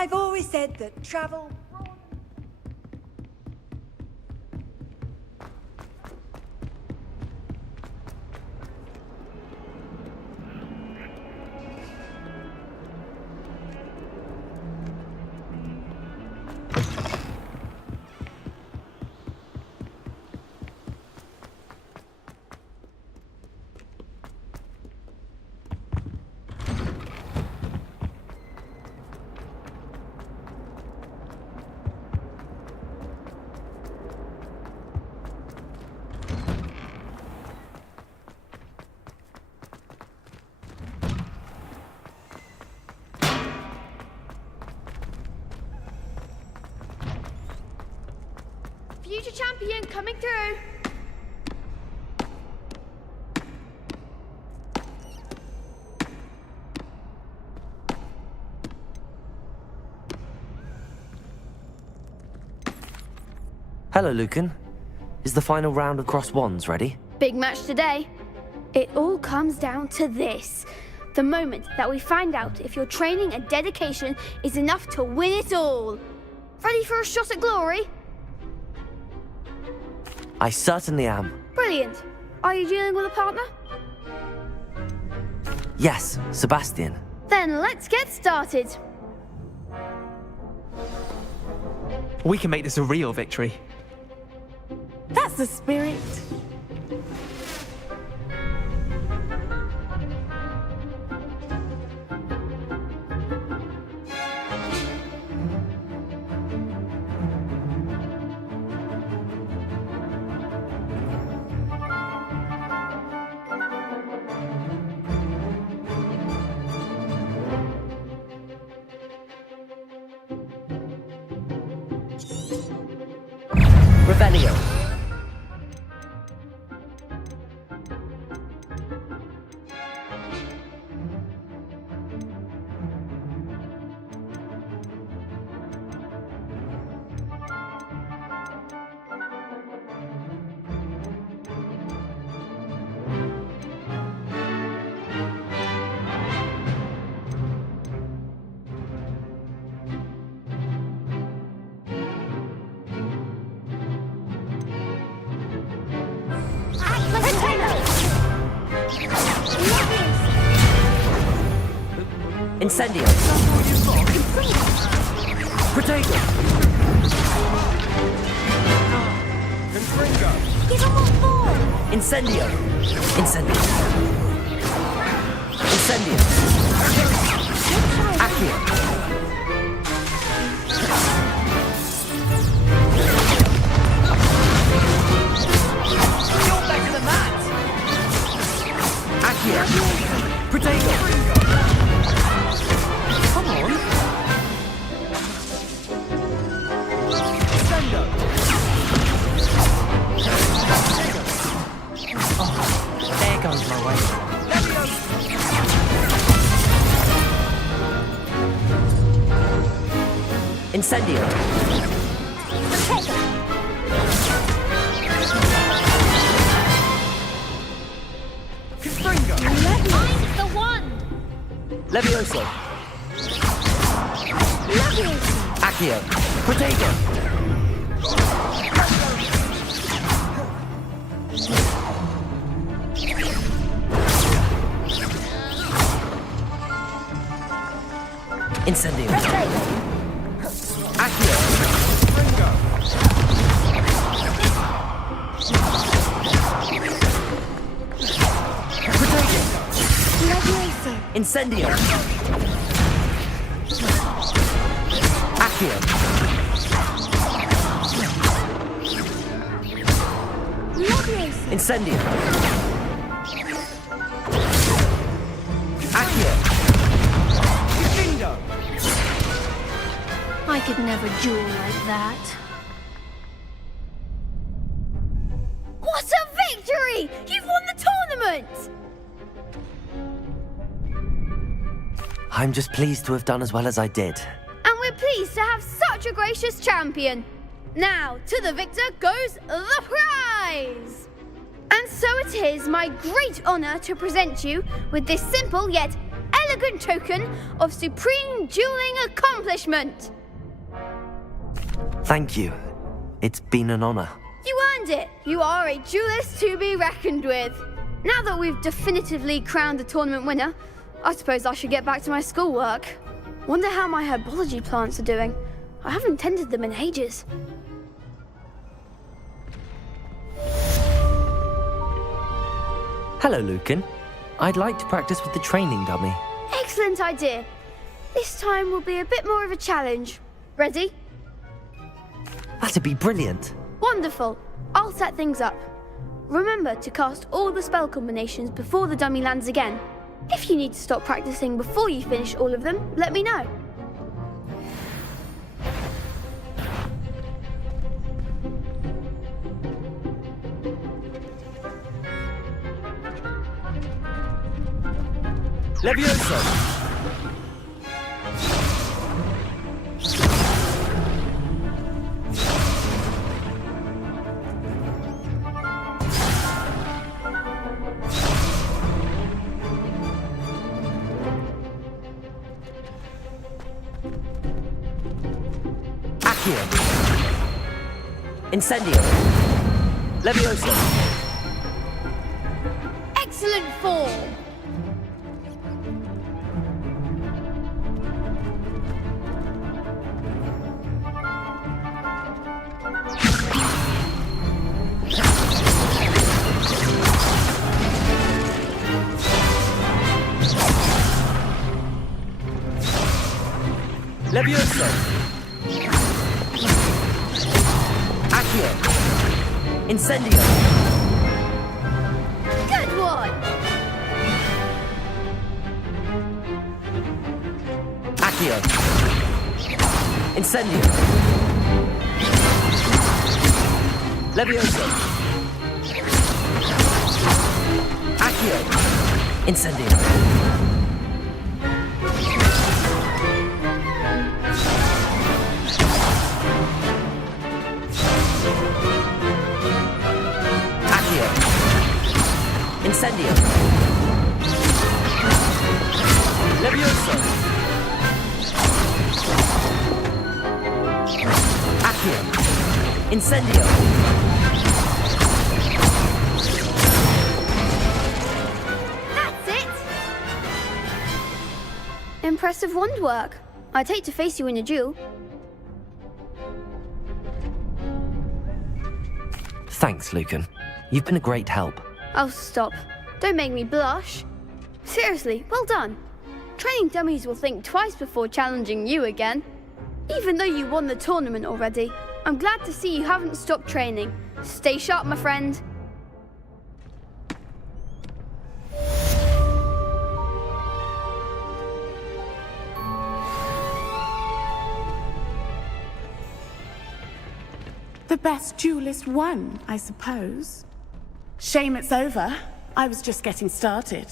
I've always said that travel... Future champion coming through. Hello, Lucan. Is the final round of cross wands ready? Big match today. It all comes down to this. The moment that we find out if your training and dedication is enough to win it all. Ready for a shot at glory? I certainly am. Brilliant. Are you dealing with a partner? Yes, Sebastian. Then let's get started. We can make this a real victory. That's the spirit. Revelio. Incendio. Protego. Give him one more! Incendio. Incendio. Incendio. Accio. You're better than that! Accio. Protego. Come on. Sendo. Oh, there goes my way. Incendio. Confringo. I'm the one. Levioso. Levioso. Accio. Protego. Incendio. Accio. Confringo. Protego. Levioso. Incendio. Accio. Levioso. Incendio. Accio. Lindo. I could never duel like that. What a victory! You've won the tournament! I'm just pleased to have done as well as I did. And we're pleased to have such a gracious champion. Now, to the victor goes the prize! And so it is my great honor to present you with this simple yet elegant token of supreme dueling accomplishment. Thank you. It's been an honor. You earned it. You are a duelist to be reckoned with. Now that we've definitively crowned the tournament winner, I suppose I should get back to my schoolwork. Wonder how my herbology plants are doing. I haven't tended them in ages. Hello, Lucan. I'd like to practice with the training dummy. Excellent idea. This time will be a bit more of a challenge. Ready? That'd be brilliant. Wonderful. I'll set things up. Remember to cast all the spell combinations before the dummy lands again. If you need to stop practicing before you finish all of them, let me know. Levioso! Accio! Incendio! Levioso! Excellent form! Levioso! Accio! Incendio! Good one! Accio! Incendio! Levioso! Accio! Incendio! Incendio! Levioso! Accio! Incendio! That's it! Impressive wand work. I'd hate to face you in a duel. Thanks, Lucan. You've been a great help. Oh, stop. Don't make me blush. Seriously, well done. Training dummies will think twice before challenging you again. Even though you won the tournament already, I'm glad to see you haven't stopped training. Stay sharp, my friend. The best duelist won, I suppose. Shame it's over. I was just getting started.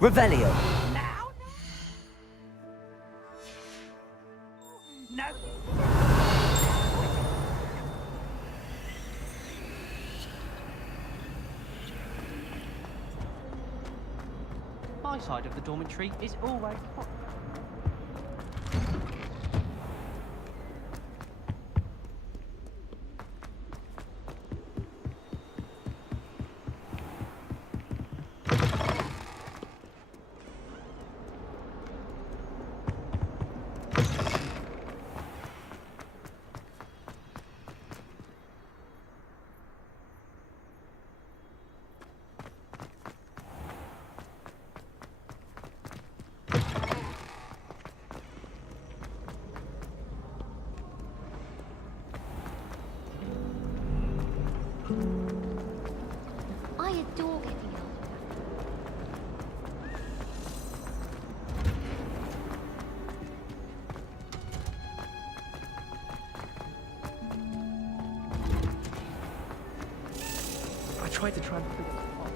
Revelio. My side of the dormitory is always hot. I adore getting up. I tried to try and figure that out.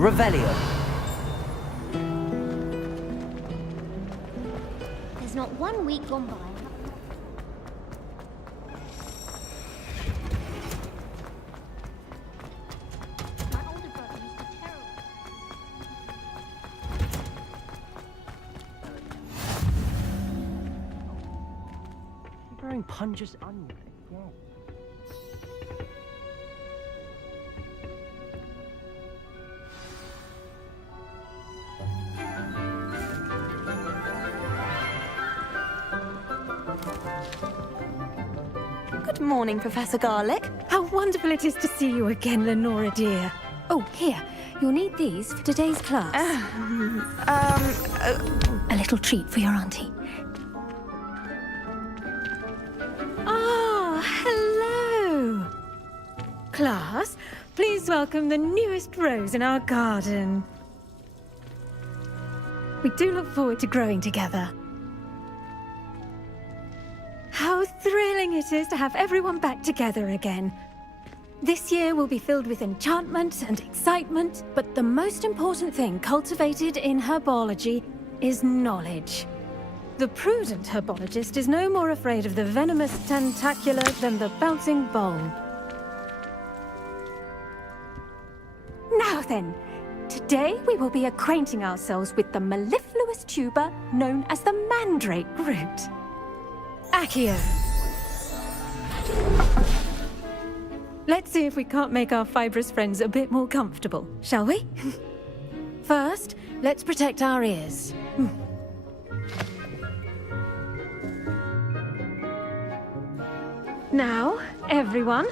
Revelio. There's not 1 week gone by. My older brother used to terrorize. You're wearing Punja's onion again. Good morning, Professor Garlick. How wonderful it is to see you again, Lenora dear. Oh, here. You'll need these for today's class. A little treat for your auntie. Ah, hello. Class, please welcome the newest rose in our garden. We do look forward to growing together. How thrilling it is to have everyone back together again. This year will be filled with enchantment and excitement, but the most important thing cultivated in herbology is knowledge. The prudent herbologist is no more afraid of the venomous tentacula than the bouncing bowl. Now then, today we will be acquainting ourselves with the mellifluous tuber known as the mandrake root. Accio. Let's see if we can't make our fibrous friends a bit more comfortable, shall we? First, Let's protect our ears. Now, everyone,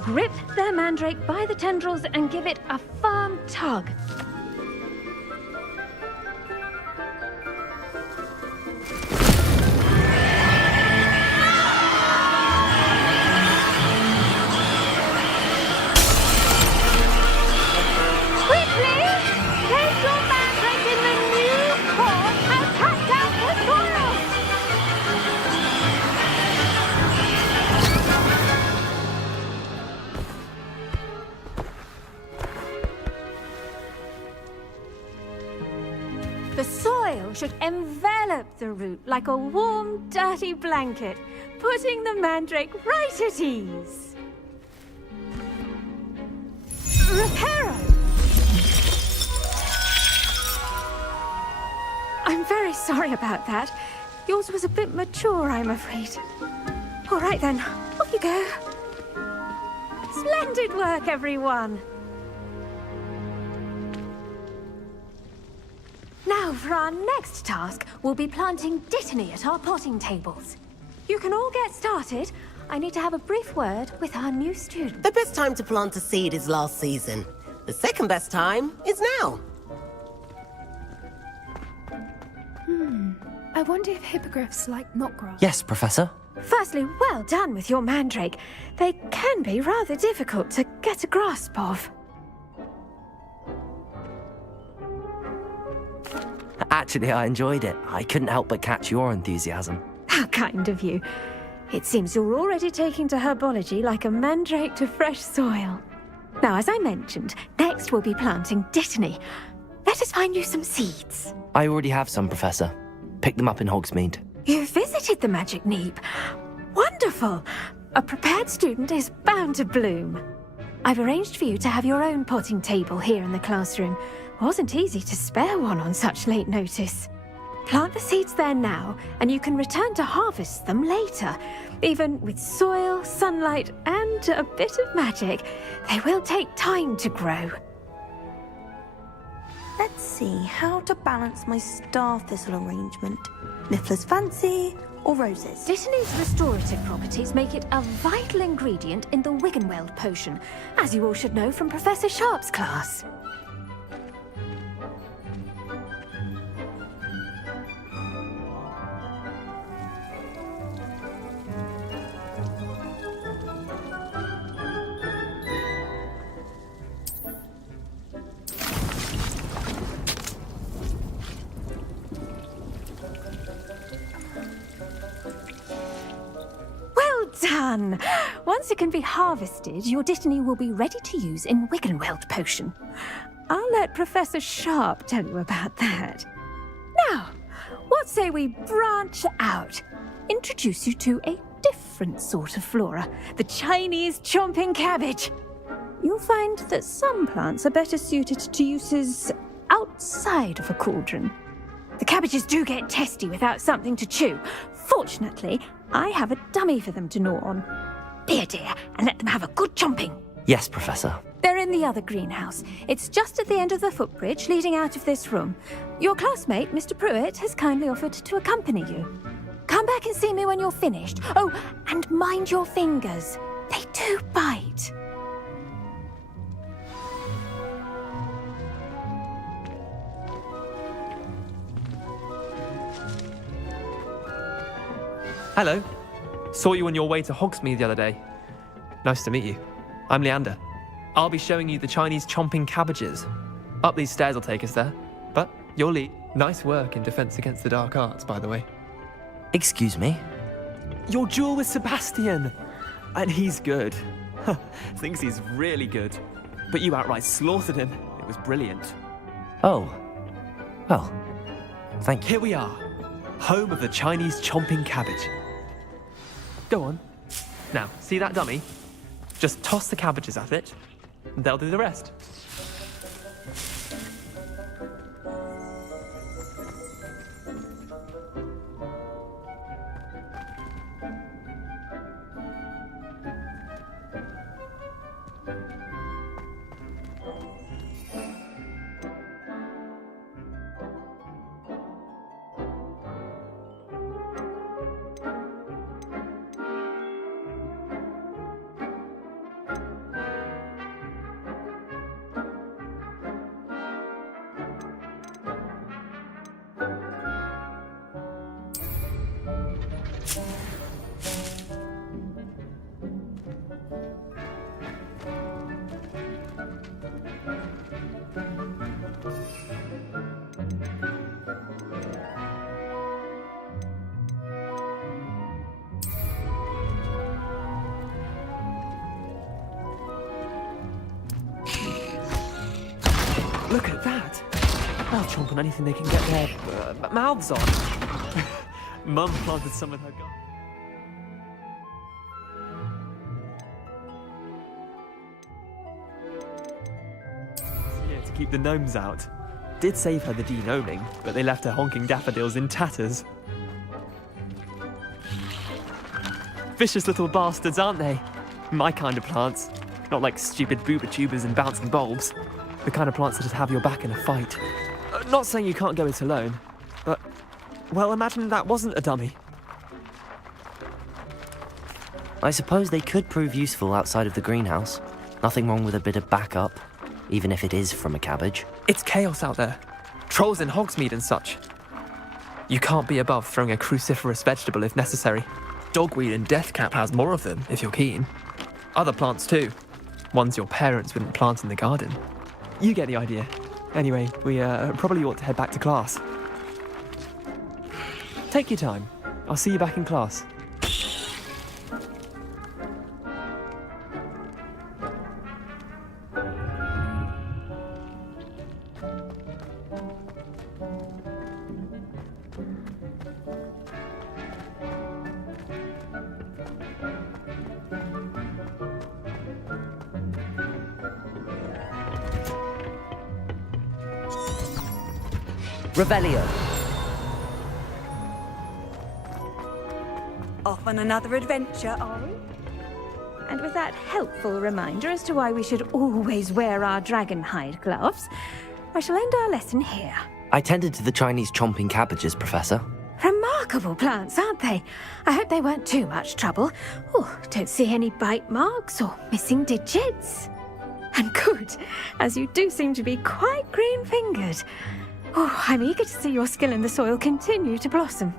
grip their mandrake by the tendrils and give it a firm tug. Quickly, place your mandrake in the new core and cut down the soil. The soil should envelop the root like a warm, dirty blanket, putting the mandrake right at ease. Reparo! I'm very sorry about that. Yours was a bit mature, I'm afraid. All right then, off you go. Splendid work, everyone. Now, for our next task, we'll be planting dittany at our potting tables. You can all get started. I need to have a brief word with our new student. The best time to plant a seed is last season. The second best time is now. I wonder if hippogriffs like knotgrass. Yes, Professor. Firstly, well done with your mandrake. They can be rather difficult to get a grasp of. Actually, I enjoyed it. I couldn't help but catch your enthusiasm. How kind of you. It seems you're already taking to herbology like a mandrake to fresh soil. Now, as I mentioned, next we'll be planting dittany. Let us find you some seeds. I already have some, Professor. Picked them up in Hogsmeade. You visited the Magic Neep. Wonderful! A prepared student is bound to bloom. I've arranged for you to have your own potting table here in the classroom. Wasn't easy to spare one on such late notice. Plant the seeds there now, and you can return to harvest them later. Even with soil, sunlight, and a bit of magic, they will take time to grow. Let's see how to balance my star thistle arrangement. Niffler's fancy or roses? Dittany's restorative properties make it a vital ingredient in the Wiggenweld potion, as you all should know from Professor Sharp's class. Done! Once it can be harvested, your dittany will be ready to use in Wiggenweld potion. I'll let Professor Sharp tell you about that. Now, what say we branch out? Introduce you to a different sort of flora, the Chinese chomping cabbage. You'll find that some plants are better suited to uses outside of a cauldron. The cabbages do get testy without something to chew. Fortunately, I have a dummy for them to gnaw on. Be a dear and let them have a good chomping. Yes, Professor. They're in the other greenhouse. It's just at the end of the footbridge leading out of this room. Your classmate, Mr. Pruitt, has kindly offered to accompany you. Come back and see me when you're finished. Oh, and mind your fingers. They do bite. Hello. Saw you on your way to Hogsmeade the other day. Nice to meet you. I'm Leander. I'll be showing you the Chinese chomping cabbages. Up these stairs will take us there. But you'll lead. Nice work in Defense Against the Dark Arts, by the way. Excuse me? Your duel with Sebastian! And he's good. Thinks he's really good. But you outright slaughtered him. It was brilliant. Oh. Well, thank you. Here we are. Home of the Chinese chomping cabbage. Go on. Now, see that dummy? Just toss the cabbages at it, and they'll do the rest. Look at that. They'll chomp on anything they can get their mouths on. Mum planted some in her garden. Yeah, to keep the gnomes out. Did save her the de-gnoming, but they left her honking daffodils in tatters. Vicious little bastards, aren't they? My kind of plants. Not like stupid booba tubers and bouncing bulbs. The kind of plants that just have your back in a fight. Not saying you can't go it alone, but, well, imagine that wasn't a dummy. I suppose they could prove useful outside of the greenhouse. Nothing wrong with a bit of backup, even if it is from a cabbage. It's chaos out there. Trolls in Hogsmeade and such. You can't be above throwing a cruciferous vegetable if necessary. Dogweed and deathcap has more of them, if you're keen. Other plants too. Ones your parents wouldn't plant in the garden. You get the idea. Anyway, we probably ought to head back to class. Take your time. I'll see you back in class. Revelio. Off on another adventure, are we? And with that helpful reminder as to why we should always wear our dragon hide gloves, I shall end our lesson here. I tended to the Chinese chomping cabbages, Professor. Remarkable plants, aren't they? I hope they weren't too much trouble. Oh, don't see any bite marks or missing digits. And good, as you do seem to be quite green-fingered. Oh, I'm eager to see your skill in the soil continue to blossom.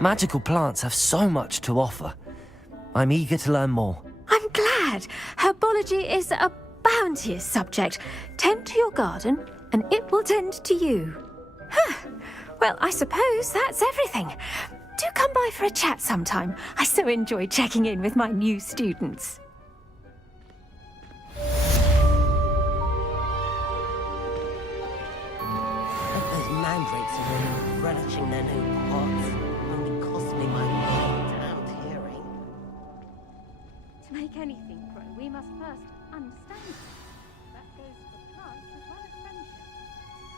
Magical plants have so much to offer. I'm eager to learn more. I'm glad. Herbology is a bounteous subject. Tend to your garden, and it will tend to you. Huh. Well, I suppose that's everything. Do come by for a chat sometime. I so enjoy checking in with my new students. Those mandrakes are really relishing their new pots. Only cost me my damned hearing. To make anything grow, we must first understand it. That goes for plants as well as friendship.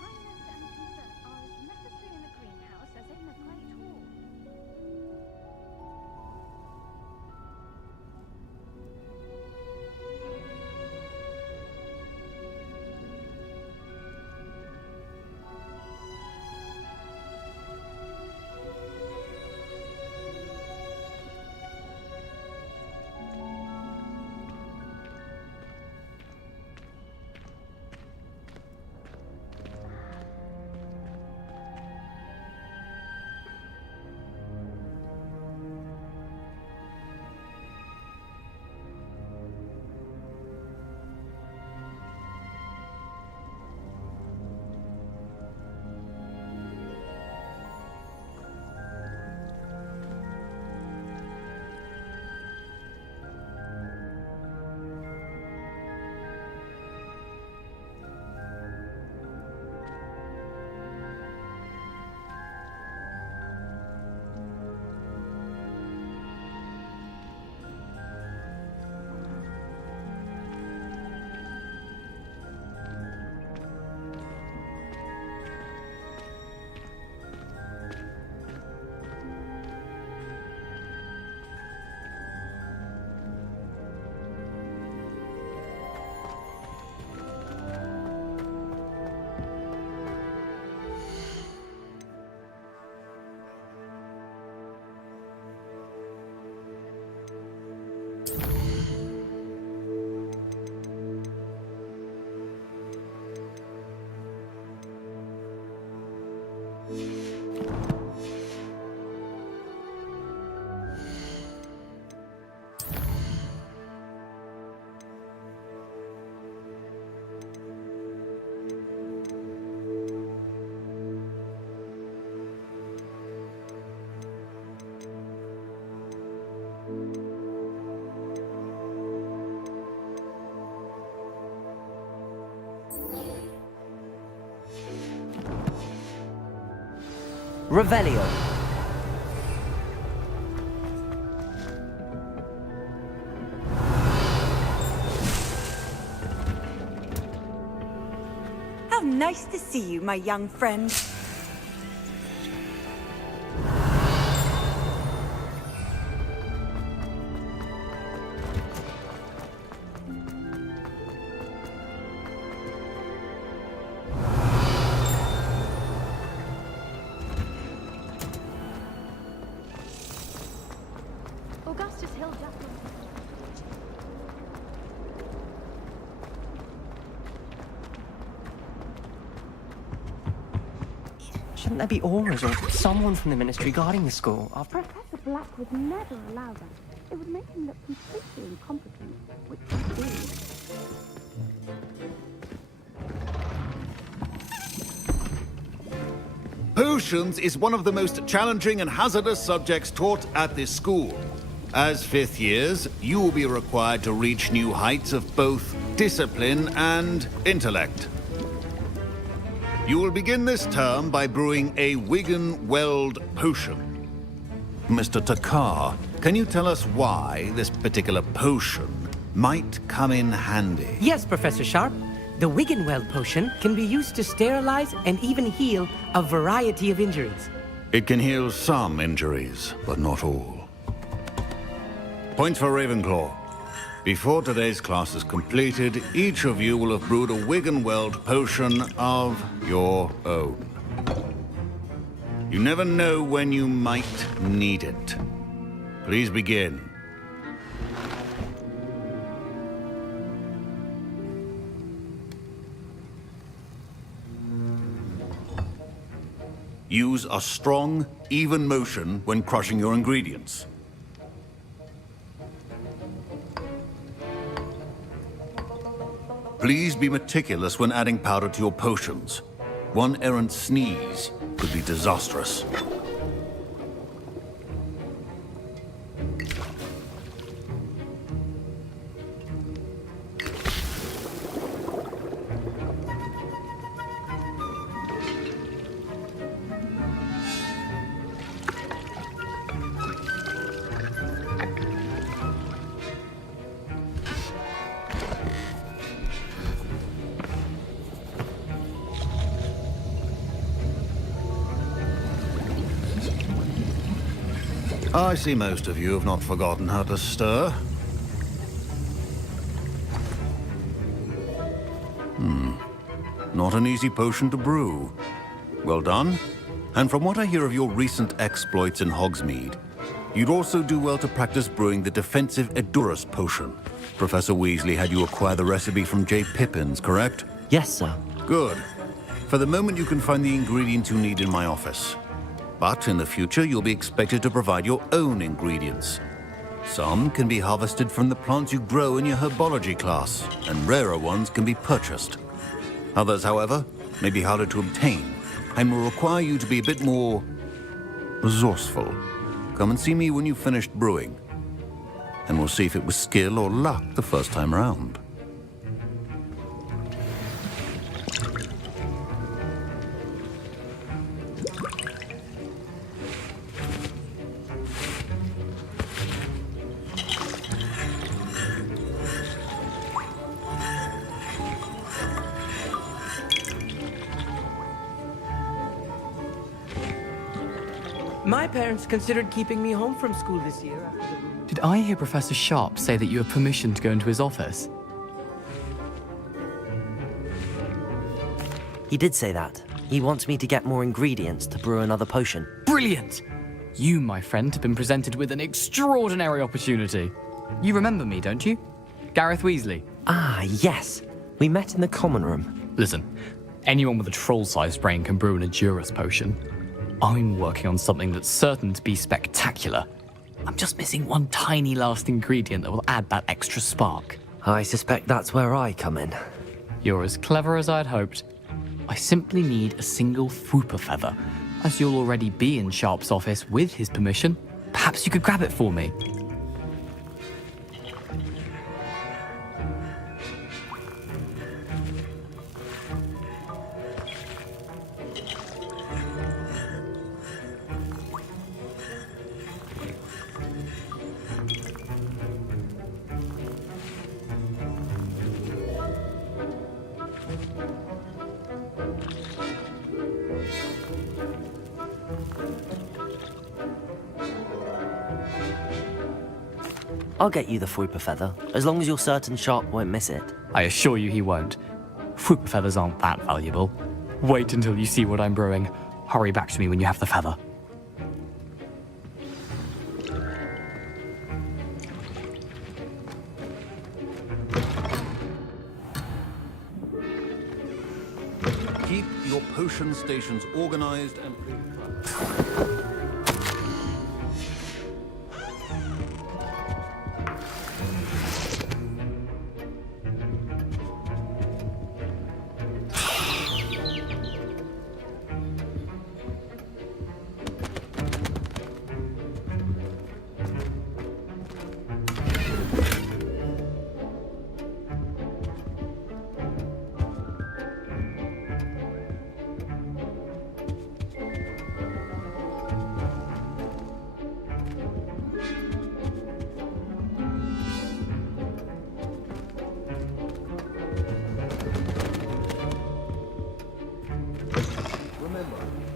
Kindness and concern are as necessary in the greenhouse as in the Great Hall. Revelio. How nice to see you, my young friend. Augustus Hill just Shouldn't there be auras or someone from the ministry guarding the school? Professor Black would never allow that. It would make him look completely incompetent, which he is. Potions is one of the most challenging and hazardous subjects taught at this school. As fifth years, you will be required to reach new heights of both discipline and intellect. You will begin this term by brewing a Wigan-Weld potion. Mr. Takar, can you tell us why this particular potion might come in handy? Yes, Professor Sharp. The Wigan-Weld potion can be used to sterilize and even heal a variety of injuries. It can heal some injuries, but not all. Point for Ravenclaw. Before today's class is completed, each of you will have brewed a Wigan-Weld potion of your own. You never know when you might need it. Please begin. Use a strong, even motion when crushing your ingredients. Please be meticulous when adding powder to your potions. One errant sneeze could be disastrous. I see most of you have not forgotten how to stir. Not an easy potion to brew. Well done. And from what I hear of your recent exploits in Hogsmeade, you'd also do well to practice brewing the defensive Edurus potion. Professor Weasley had you acquire the recipe from J. Pippins, correct? Yes, sir. Good. For the moment, you can find the ingredients you need in my office. But in the future, you'll be expected to provide your own ingredients. Some can be harvested from the plants you grow in your herbology class, and rarer ones can be purchased. Others, however, may be harder to obtain, and will require you to be a bit more resourceful. Come and see me when you've finished brewing, and we'll see if it was skill or luck the first time round. My parents considered keeping me home from school this year after the... Did I hear Professor Sharp say that you have permission to go into his office? He did say that. He wants me to get more ingredients to brew another potion. Brilliant! You, my friend, have been presented with an extraordinary opportunity. You remember me, don't you? Gareth Weasley. Ah, yes. We met in the common room. Listen, anyone with a troll-sized brain can brew an Edurus potion. I'm working on something that's certain to be spectacular. I'm just missing one tiny last ingredient that will add that extra spark. I suspect that's where I come in. You're as clever as I'd hoped. I simply need a single Fwooper feather. As you'll already be in Sharp's office with his permission, perhaps you could grab it for me. I'll get you the Fwooper feather, as long as you're certain Sharp won't miss it. I assure you he won't. Fwooper feathers aren't that valuable. Wait until you see what I'm brewing. Hurry back to me when you have the feather. Keep your potion stations organized and...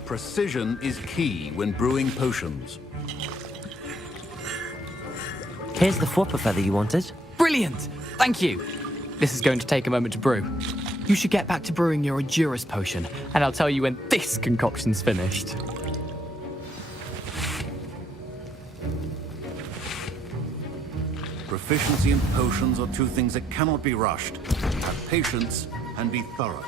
Precision is key when brewing potions. Here's the Fwooper feather you wanted. Brilliant! Thank you! This is going to take a moment to brew. You should get back to brewing your Endurus potion, and I'll tell you when this concoction's finished. Proficiency in potions are two things that cannot be rushed. Have patience and be thorough.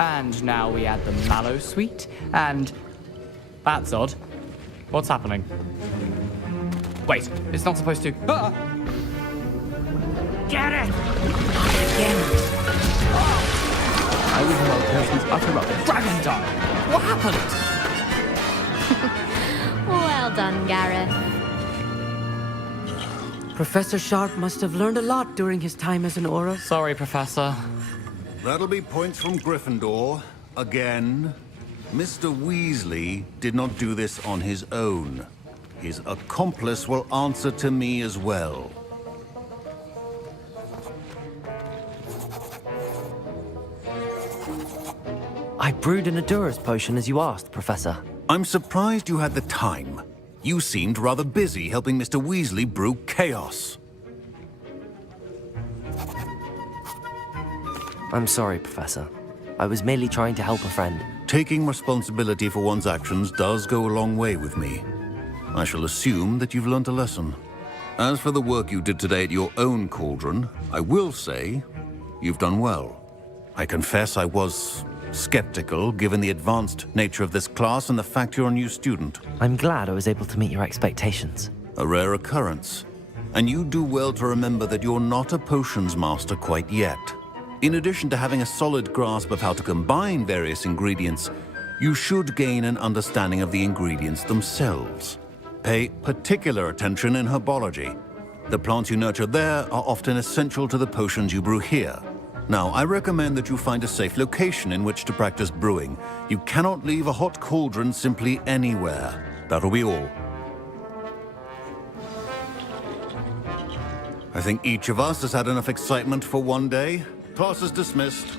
And now we add the mallow sweet, and... That's odd. What's happening? Wait, it's not supposed to... Ah! Get it! I was well person's utter rubbish. Dragon die! What happened? Well done, Gareth. Professor Sharp must have learned a lot during his time as an Auror. Sorry, Professor. That'll be points from Gryffindor. Again. Mr. Weasley did not do this on his own. His accomplice will answer to me as well. I brewed an Endurus potion as you asked, Professor. I'm surprised you had the time. You seemed rather busy helping Mr. Weasley brew chaos. I'm sorry, Professor. I was merely trying to help a friend. Taking responsibility for one's actions does go a long way with me. I shall assume that you've learnt a lesson. As for the work you did today at your own cauldron, I will say you've done well. I confess I was skeptical, given the advanced nature of this class and the fact you're a new student. I'm glad I was able to meet your expectations. A rare occurrence. And you do well to remember that you're not a potions master quite yet. In addition to having a solid grasp of how to combine various ingredients, you should gain an understanding of the ingredients themselves. Pay particular attention in herbology. The plants you nurture there are often essential to the potions you brew here. Now, I recommend that you find a safe location in which to practice brewing. You cannot leave a hot cauldron simply anywhere. That'll be all. I think each of us has had enough excitement for one day. Class is dismissed.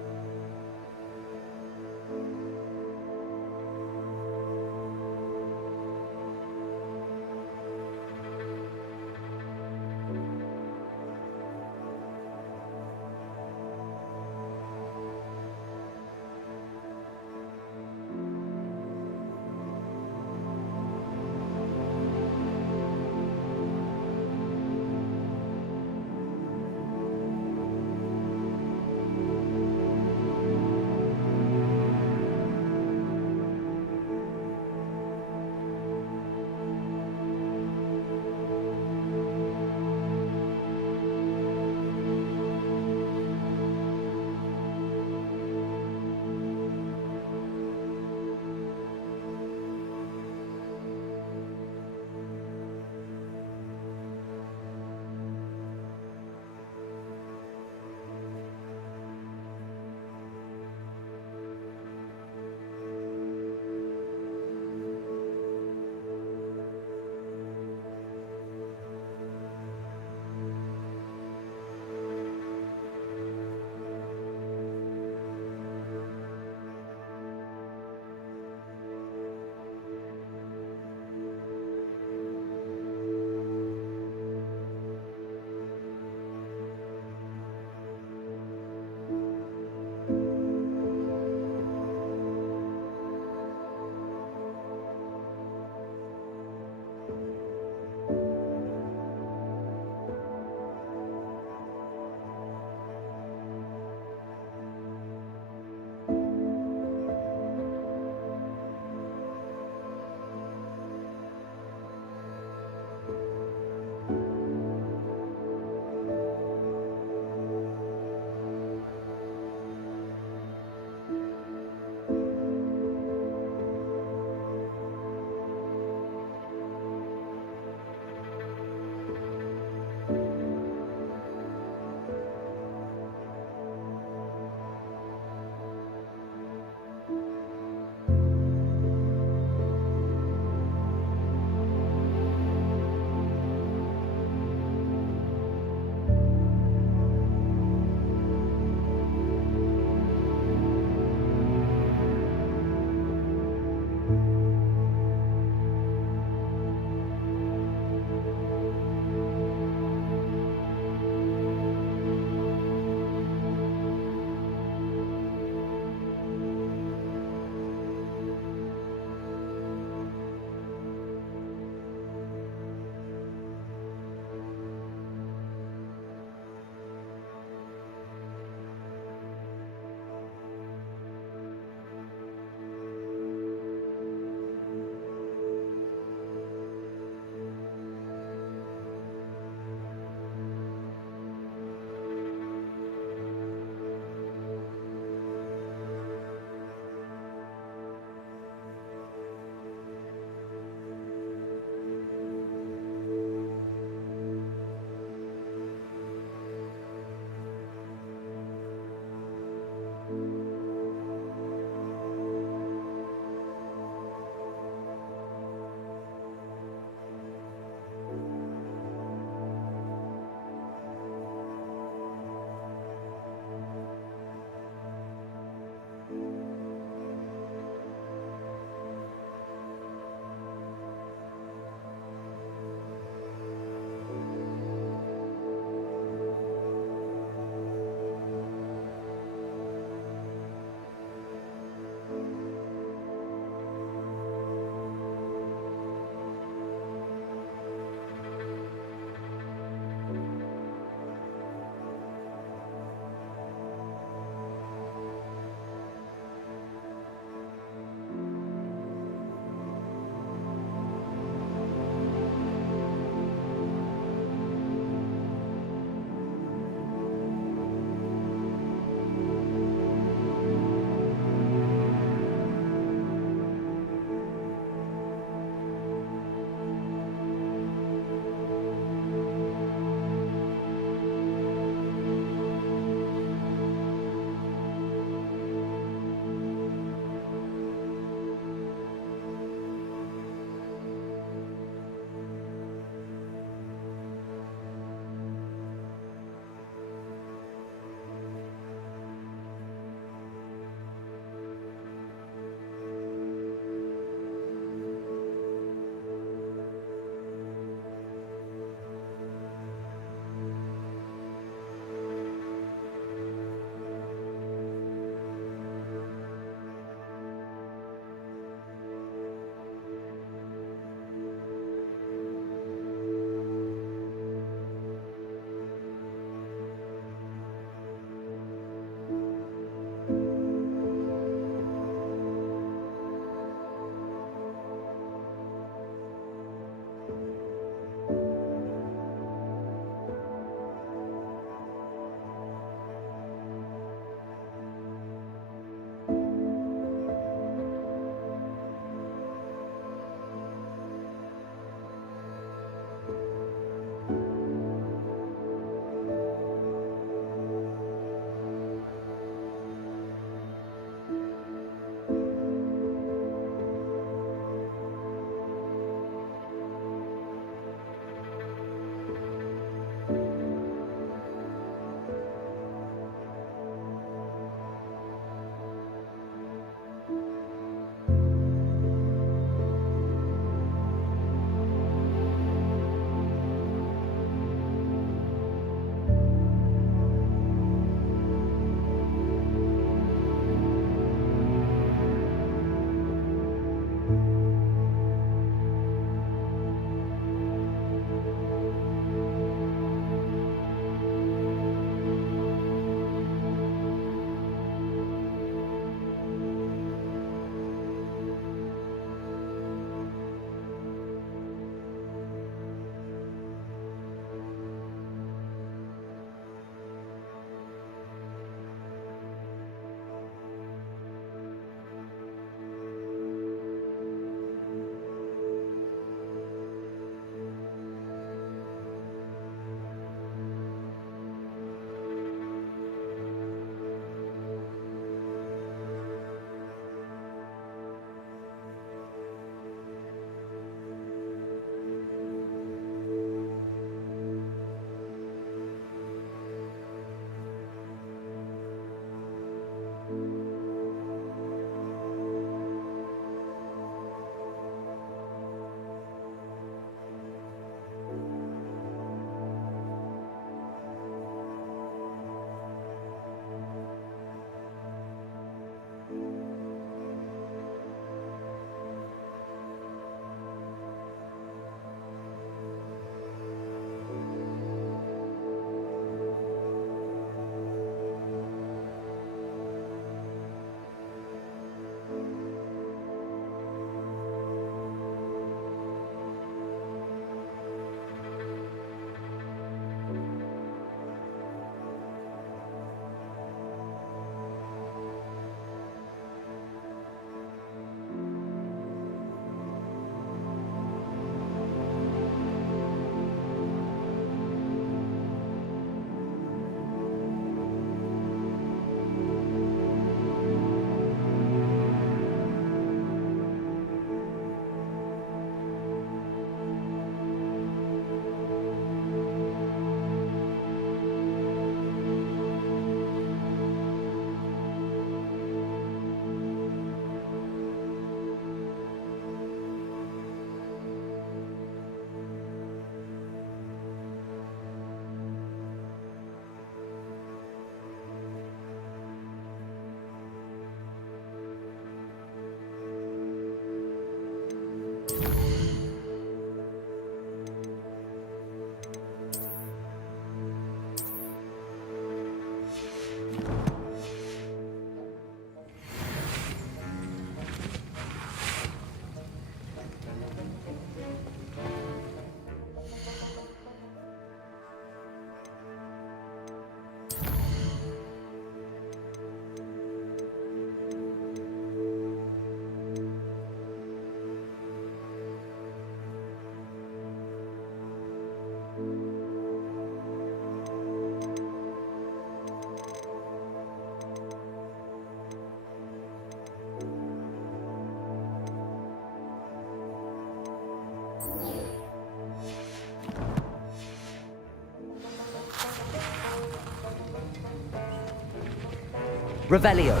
Revelio.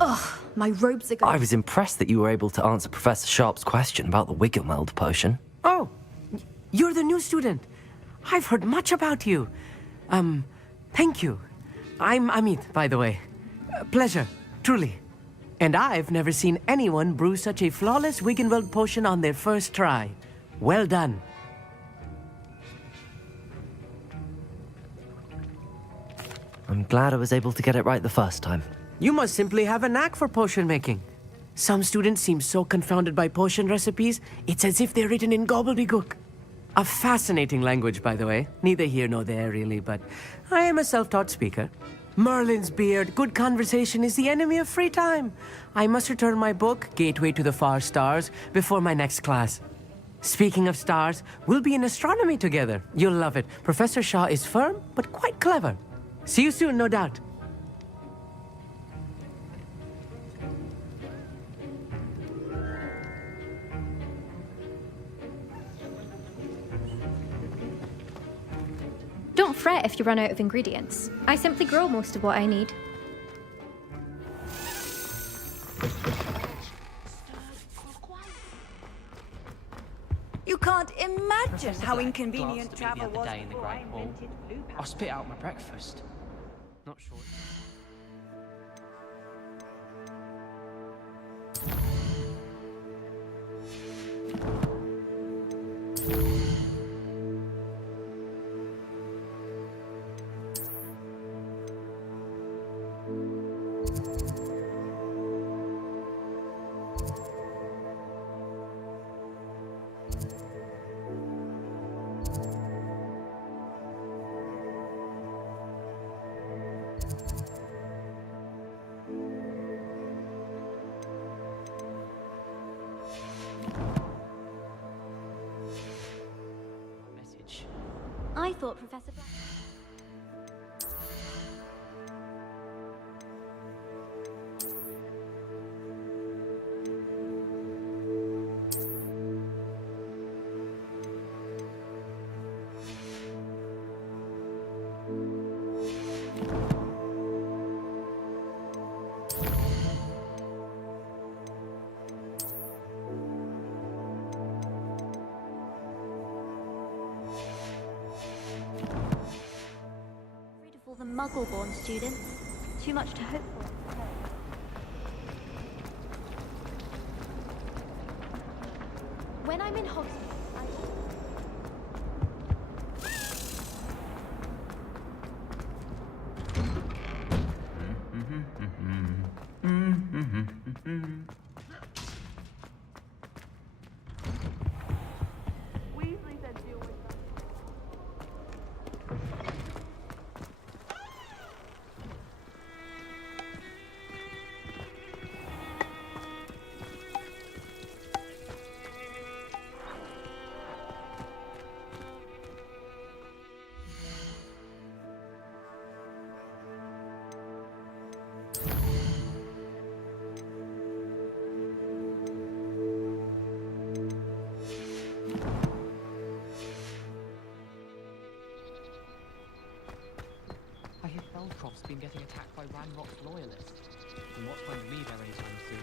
Ugh, my robes are going. I was impressed that you were able to answer Professor Sharp's question about the Wiggelmeld potion. Oh, you're the new student. I've heard much about you. Thank you. I'm Amit, by the way. Pleasure, truly. And I've never seen anyone brew such a flawless Wiggenweld potion on their first try. Well done. I'm glad I was able to get it right the first time. You must simply have a knack for potion making. Some students seem so confounded by potion recipes, it's as if they're written in gobbledygook. A fascinating language, by the way. Neither here nor there, really, but I am a self-taught speaker. Merlin's beard, good conversation is the enemy of free time. I must return my book, Gateway to the Far Stars, before my next class. Speaking of stars, we'll be in astronomy together. You'll love it. Professor Shaw is firm, but quite clever. See you soon, no doubt. Don't fret if you run out of ingredients. I simply grow most of what I need. You can't imagine how inconvenient glanced at me travel the was other day in the before I Great Hall. invented blue I spit out my breakfast. Not sure. I thought Professor Black... the Muggle-born students. Too much to hope for. When I'm in Hogwarts, I hear Feldcroft's been getting attacked by Ranrock's loyalists. And what's going to be there anytime soon?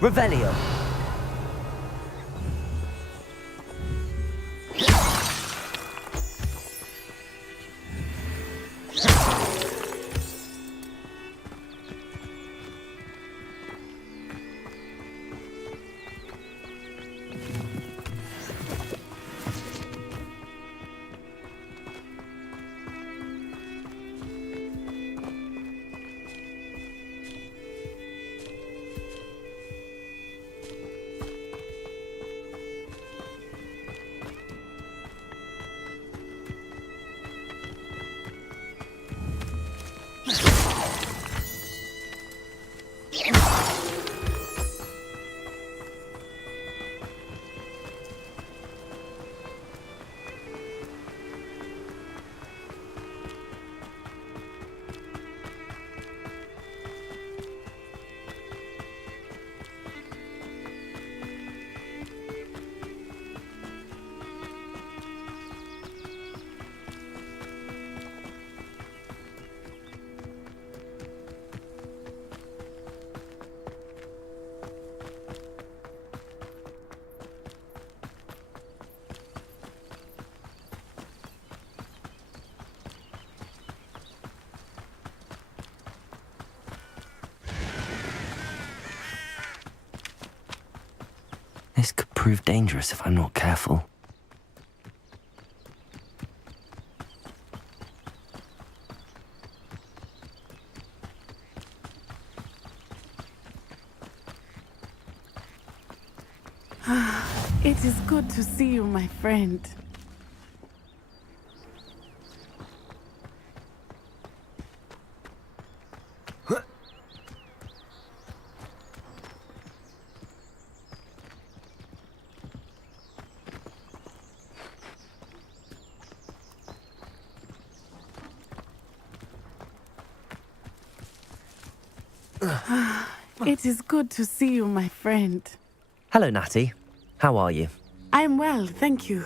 Revelio. This could prove dangerous if I'm not careful. It is good to see you, my friend. It is good to see you, my friend. Hello, Natty. How are you? I'm well, thank you.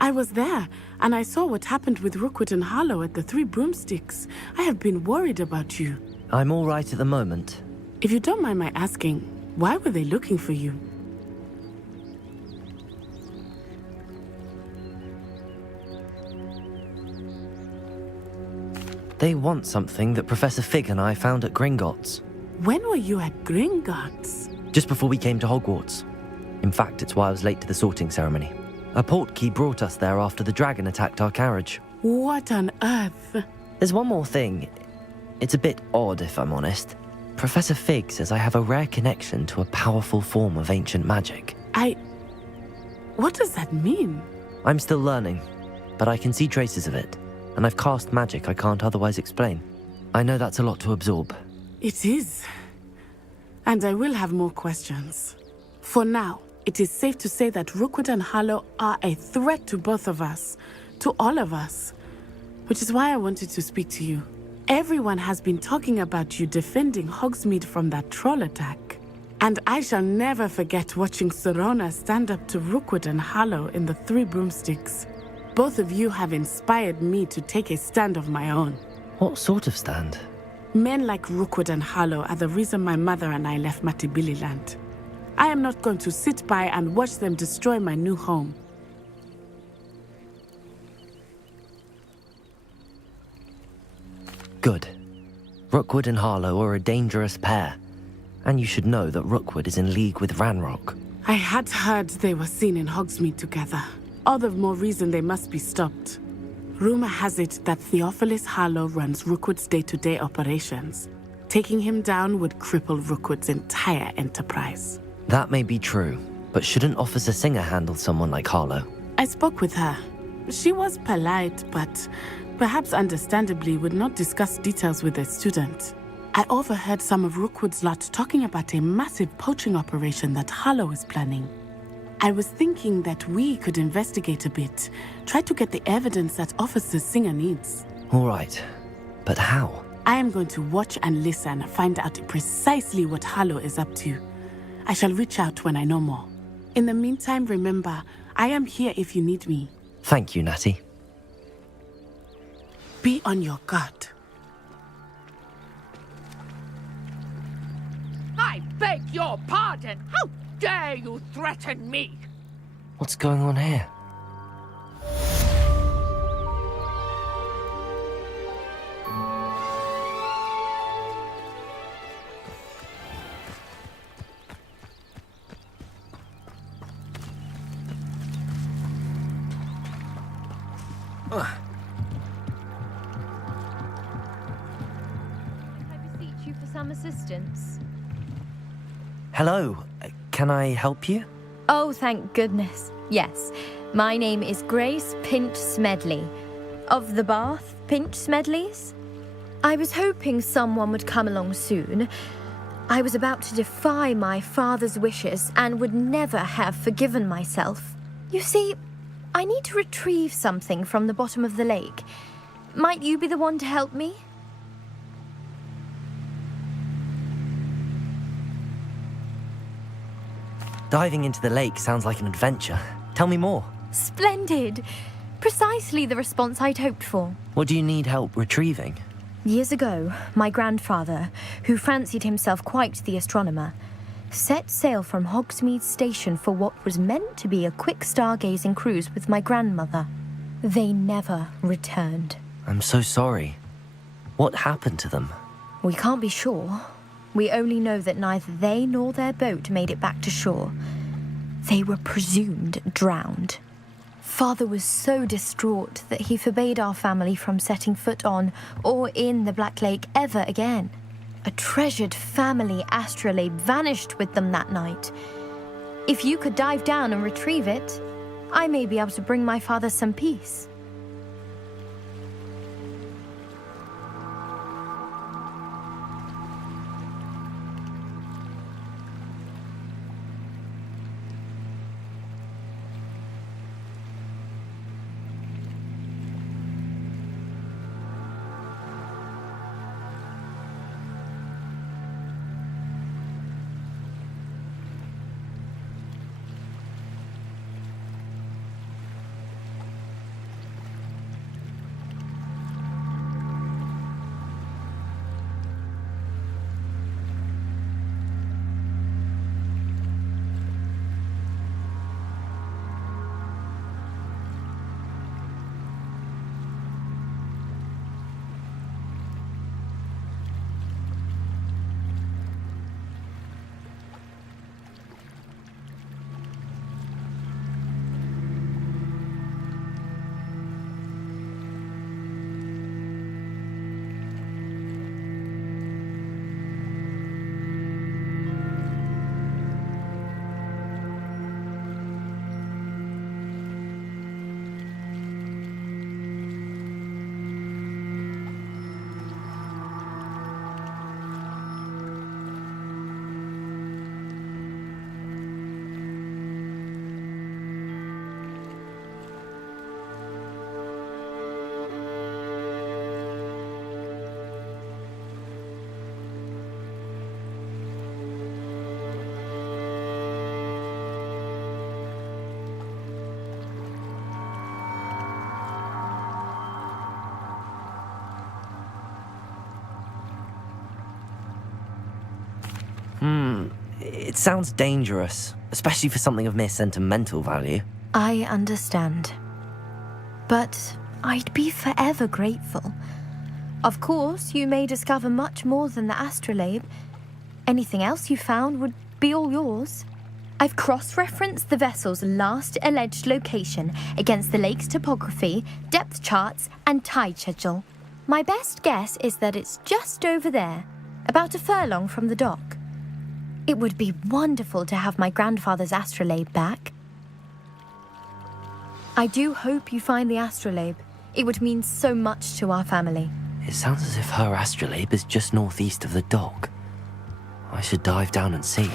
I was there, and I saw what happened with Rookwood and Harlow at the Three Broomsticks. I have been worried about you. I'm all right at the moment. If you don't mind my asking, why were they looking for you? They want something that Professor Fig and I found at Gringotts. When were you at Gringotts? Just before we came to Hogwarts. In fact, it's why I was late to the sorting ceremony. A portkey brought us there after the dragon attacked our carriage. What on earth? There's one more thing. It's a bit odd, if I'm honest. Professor Fig says I have a rare connection to a powerful form of ancient magic. What does that mean? I'm still learning, but I can see traces of it, and I've cast magic I can't otherwise explain. I know that's a lot to absorb. It is. And I will have more questions. For now, it is safe to say that Rookwood and Harlow are a threat to both of us, to all of us, which is why I wanted to speak to you. Everyone has been talking about you defending Hogsmeade from that troll attack. And I shall never forget watching Serona stand up to Rookwood and Harlow in the Three Broomsticks. Both of you have inspired me to take a stand of my own. What sort of stand? Men like Rookwood and Harlow are the reason my mother and I left Matibililand. I am not going to sit by and watch them destroy my new home. Good. Rookwood and Harlow are a dangerous pair. And you should know that Rookwood is in league with Ranrock. I had heard they were seen in Hogsmeade together. All the more reason they must be stopped. Rumor has it that Theophilus Harlow runs Rookwood's day-to-day operations. Taking him down would cripple Rookwood's entire enterprise. That may be true, but shouldn't Officer Singer handle someone like Harlow? I spoke with her. She was polite, but perhaps understandably would not discuss details with a student. I overheard some of Rookwood's lot talking about a massive poaching operation that Harlow is planning. I was thinking that we could investigate a bit, try to get the evidence that Officer Singer needs. All right, but how? I am going to watch and listen and find out precisely what Harlow is up to. I shall reach out when I know more. In the meantime, remember, I am here if you need me. Thank you, Natty. Be on your guard. I beg your pardon! How dare you threaten me? What's going on here? I beseech you for some assistance. Hello, can I help you? Oh, thank goodness. Yes, my name is Grace Pinch Smedley, of the Bath Pinch Smedleys. I was hoping someone would come along soon. I was about to defy my father's wishes and would never have forgiven myself. You see, I need to retrieve something from the bottom of the lake. Might you be the one to help me? Diving into the lake sounds like an adventure. Tell me more. Splendid! Precisely the response I'd hoped for. What do you need help retrieving? Years ago, my grandfather, who fancied himself quite the astronomer, set sail from Hogsmeade Station for what was meant to be a quick stargazing cruise with my grandmother. They never returned. I'm so sorry. What happened to them? We can't be sure. We only know that neither they nor their boat made it back to shore. They were presumed drowned. Father was so distraught that he forbade our family from setting foot on or in the Black Lake ever again. A treasured family astrolabe vanished with them that night. If you could dive down and retrieve it, I may be able to bring my father some peace. It sounds dangerous, especially for something of mere sentimental value. I understand. But I'd be forever grateful. Of course, you may discover much more than the astrolabe. Anything else you found would be all yours. I've cross-referenced the vessel's last alleged location against the lake's topography, depth charts, and tide schedule. My best guess is that it's just over there, about a furlong from the dock. It would be wonderful to have my grandfather's astrolabe back. I do hope you find the astrolabe. It would mean so much to our family. It sounds as if her astrolabe is just northeast of the dock. I should dive down and see.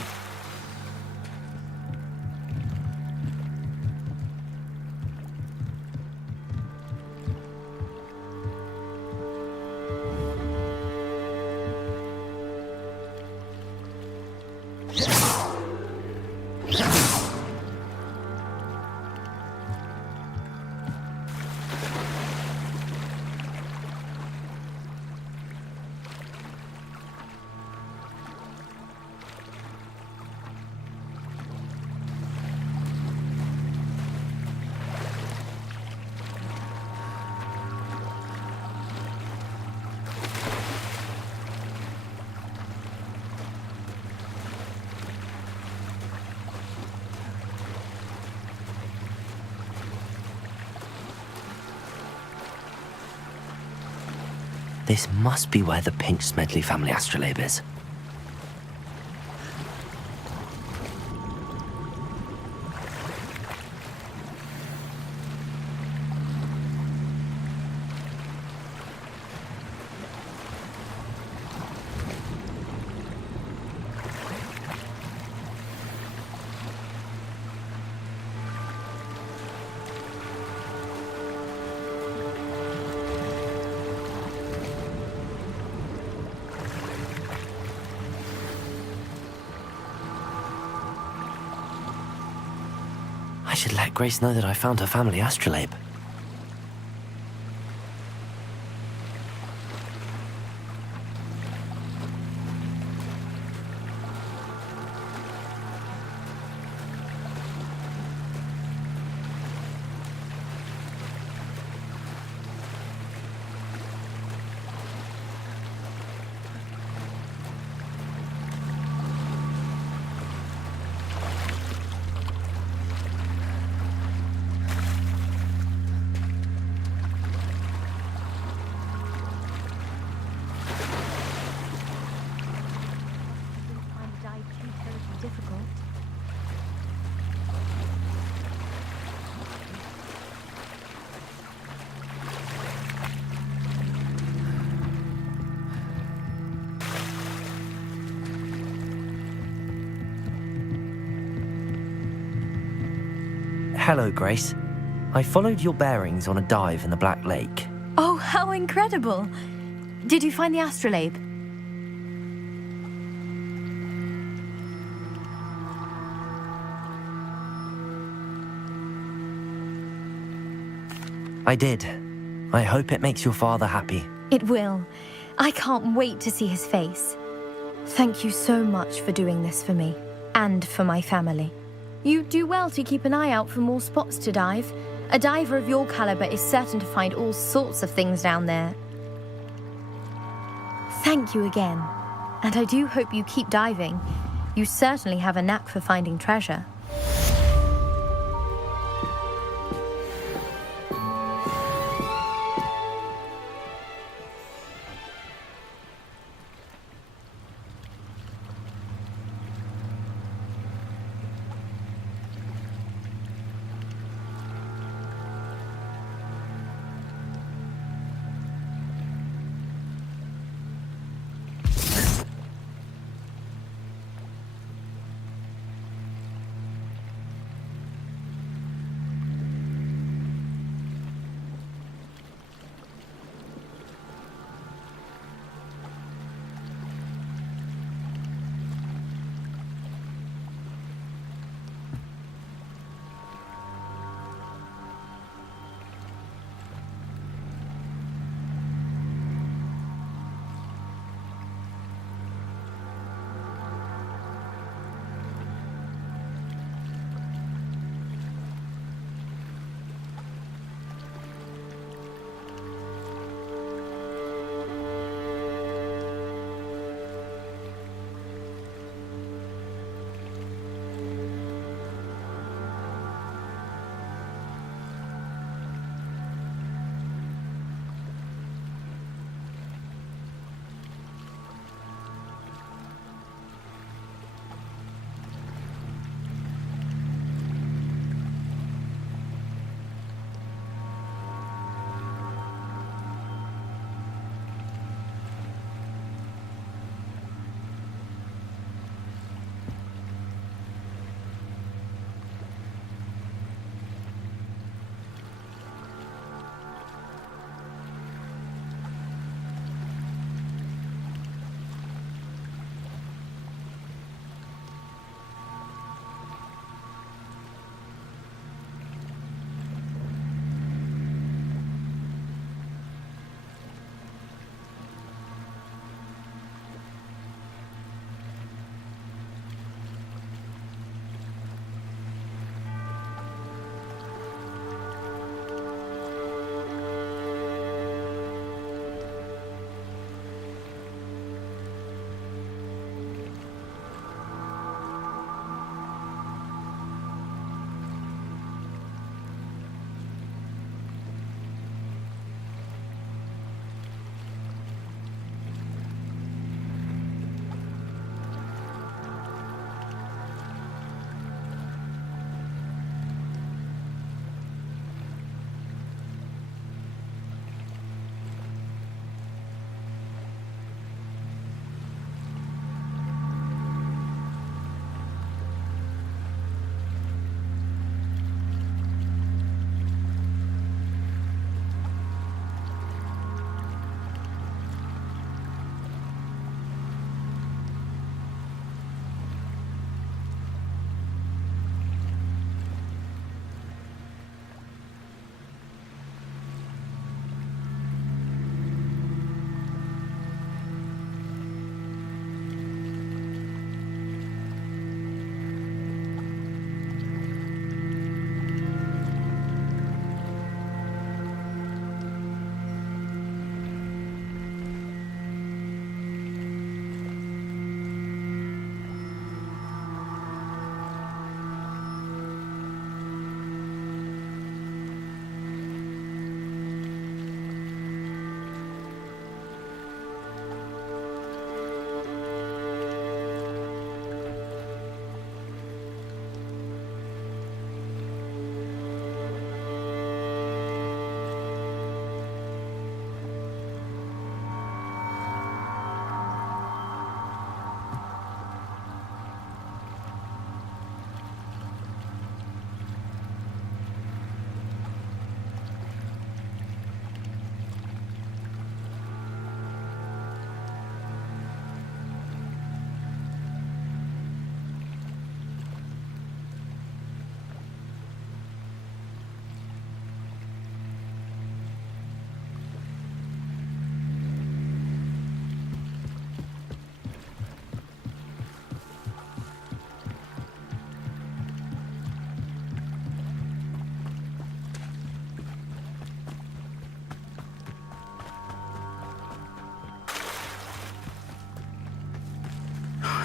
This must be where the Pinch Smedley family astrolabe is. I should let Grace know that I found her family astrolabe. Hello, Grace. I followed your bearings on a dive in the Black Lake. Oh, how incredible! Did you find the astrolabe? I did. I hope it makes your father happy. It will. I can't wait to see his face. Thank you so much for doing this for me, and for my family. You do well to keep an eye out for more spots to dive. A diver of your caliber is certain to find all sorts of things down there. Thank you again, and I do hope you keep diving. You certainly have a knack for finding treasure.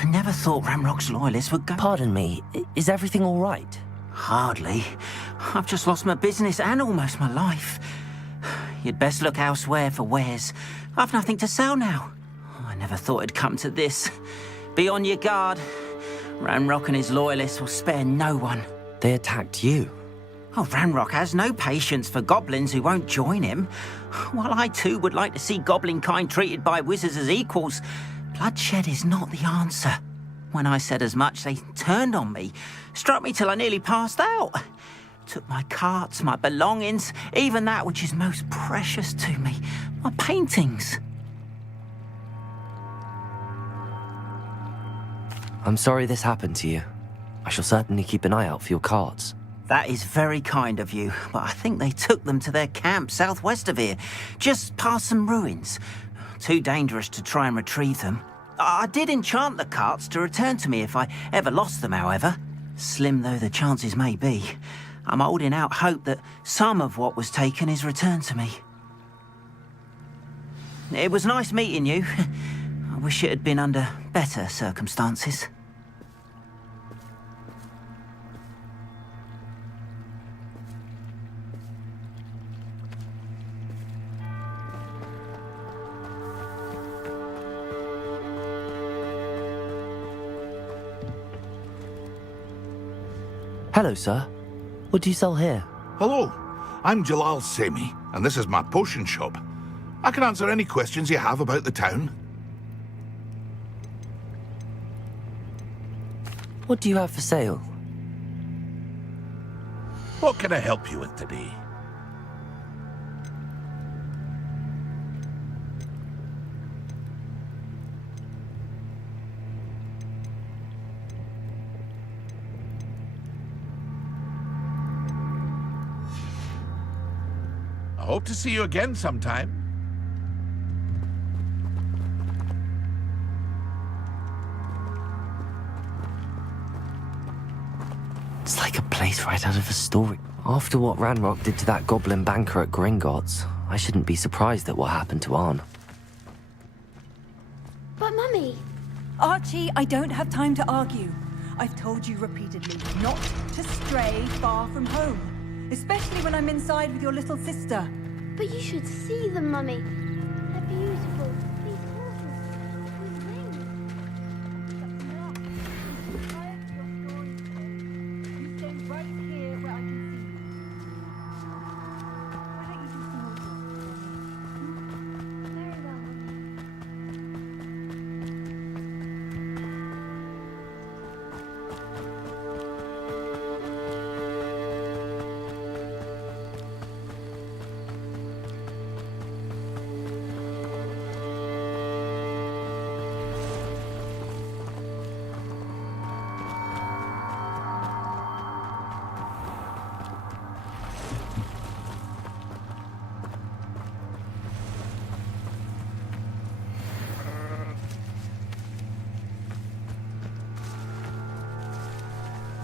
I never thought Ramrock's loyalists would go... Pardon me, is everything all right? Hardly. I've just lost my business and almost my life. You'd best look elsewhere for wares. I've nothing to sell now. I never thought it'd come to this. Be on your guard. Ramrock and his loyalists will spare no one. They attacked you? Oh, Ramrock has no patience for goblins who won't join him. While I too would like to see goblin kind treated by wizards as equals, bloodshed is not the answer. When I said as much, they turned on me, struck me till I nearly passed out. Took my carts, my belongings, even that which is most precious to me, my paintings. I'm sorry this happened to you. I shall certainly keep an eye out for your carts. That is very kind of you, but I think they took them to their camp southwest of here, just past some ruins. Too dangerous to try and retrieve them. I did enchant the carts to return to me if I ever lost them, however. Slim though the chances may be, I'm holding out hope that some of what was taken is returned to me. It was nice meeting you. I wish it had been under better circumstances. Hello, sir. What do you sell here? Hello, I'm Jalal Semi, and this is my potion shop. I can answer any questions you have about the town. What do you have for sale? What can I help you with today? I hope to see you again sometime. It's like a place right out of a story. After what Ranrock did to that goblin banker at Gringotts, I shouldn't be surprised at what happened to Arn. But Mummy... Archie, I don't have time to argue. I've told you repeatedly not to stray far from home. Especially when I'm inside with your little sister. But you should see them, Mummy. They're beautiful. These horses with wings. You stay right here where I can see you. Why don't you do some more talking? Very well, Mummy.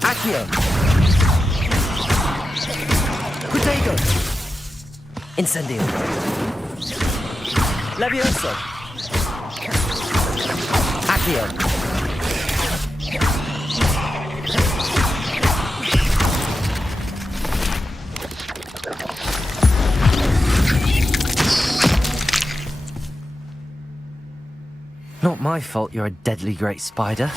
Accio! Protego! Incendio! Levioso! Accio! Not my fault you're a deadly great spider.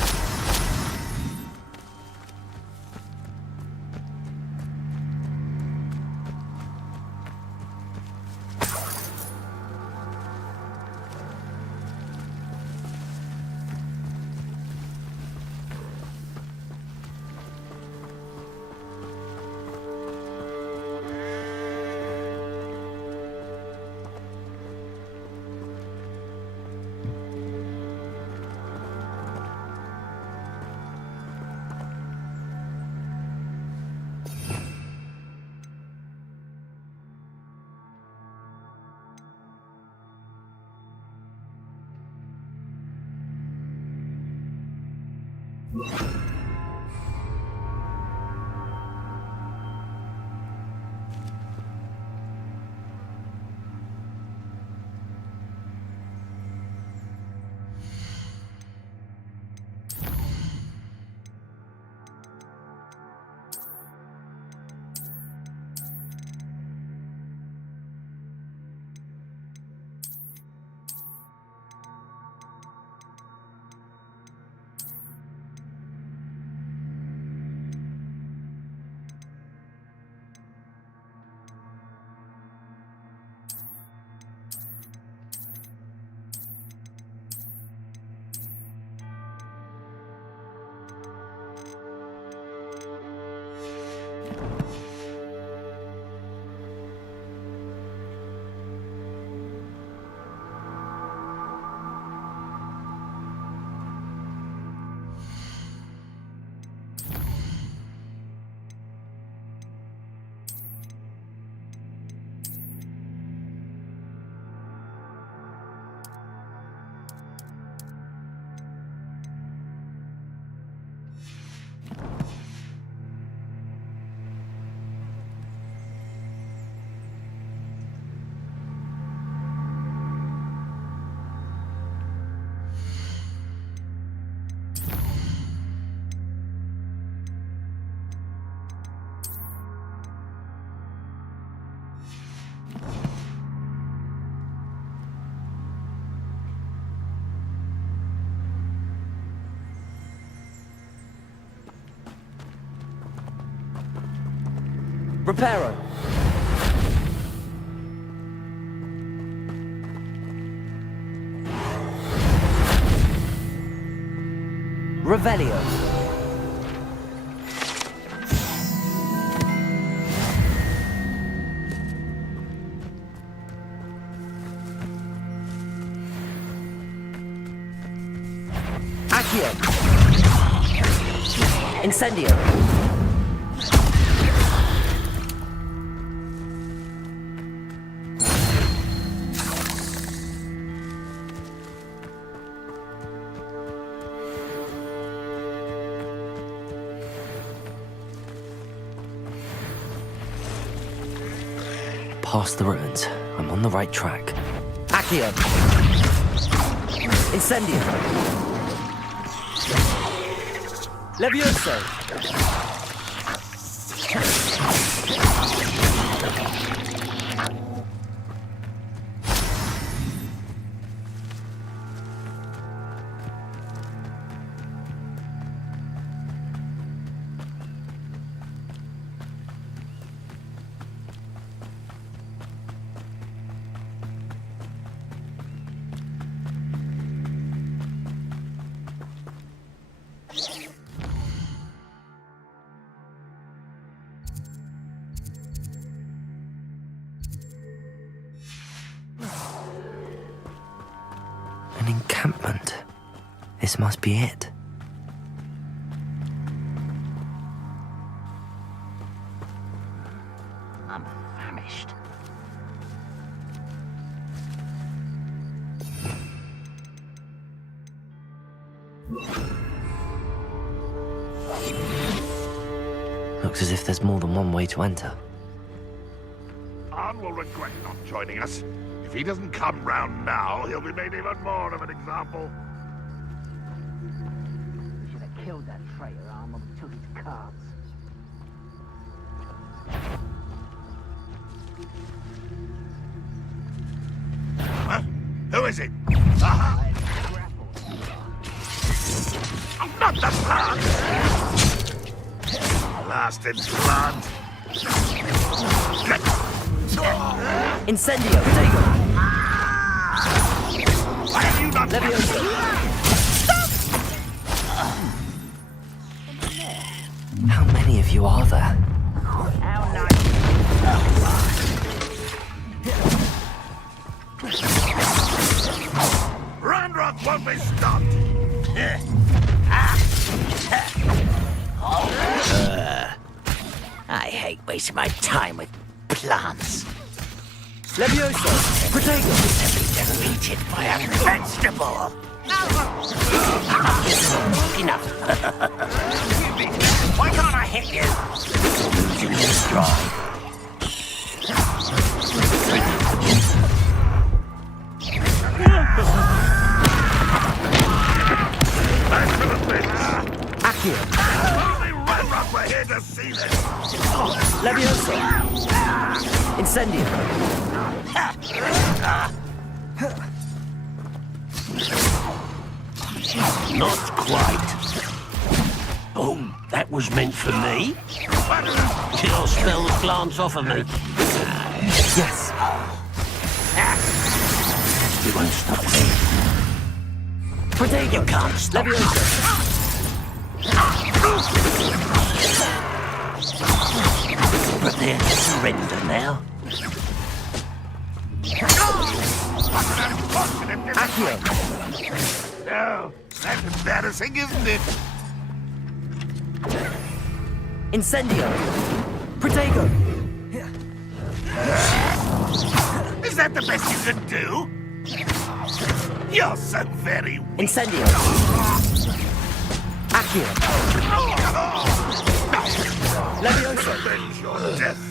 Reparo. Revelio. Accio. Incendio. Past the ruins. I'm on the right track. Accio. Incendio. Levioso. An encampment. This must be it. I'm famished. Looks as if there's more than one way to enter. Arn will regret not joining us. If he doesn't come round now, he'll be made even more of an example. We should have killed that traitor Arn when we took his cards. Huh? Who is it? Aha! Oh, not the blood! Blasted blood! Incendio, Dago. Why have you not... Levioso. How many of you are there? Ranrock won't be stopped! I hate wasting my time with plants. Levioso, Protego. Defeated by a vegetable. Enough. Why can't I hit you? Losing your stride. Accio. Only Ranrock were here to see this! Levioso. Incendio. Not quite. Oh, that was meant for me? Your spells glance off of me. Yes. You won't stop me. Protego. You can't stop me. Prepare to surrender now. Accio. No, that's embarrassing, isn't it? Incendio. Protego. Is that the best you can do? You're so very weak. Incendio. Accio. Levioso. Avenge your death.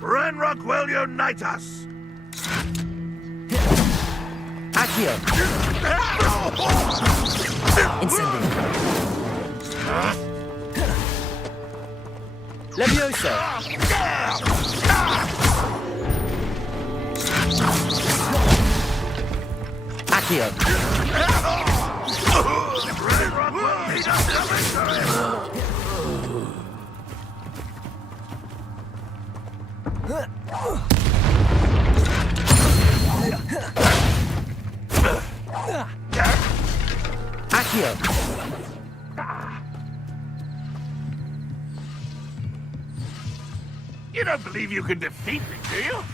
Ranrock will unite us. Accio. Incendio. Levioso. Accio. Ranrock will lead us to victory. Accio! You don't believe you can defeat me, do you?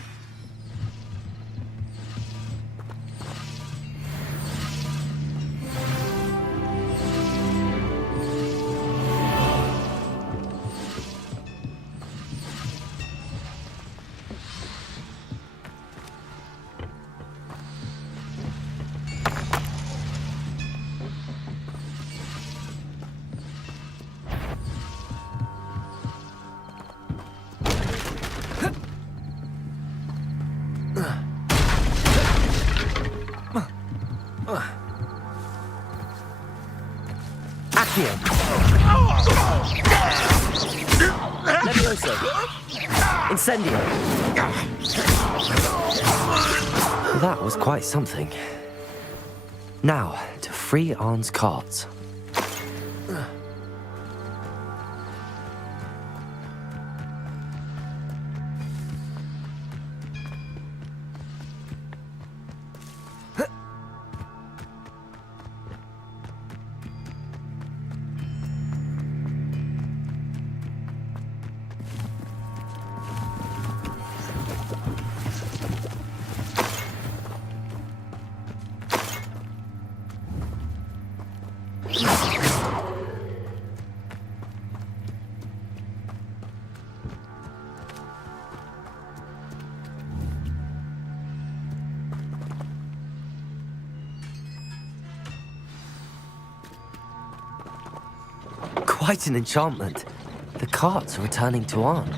Accio! Levioso! Incendio! That was quite something. Now, to free Arn's cards. Quite an enchantment. The carts are returning to Arn.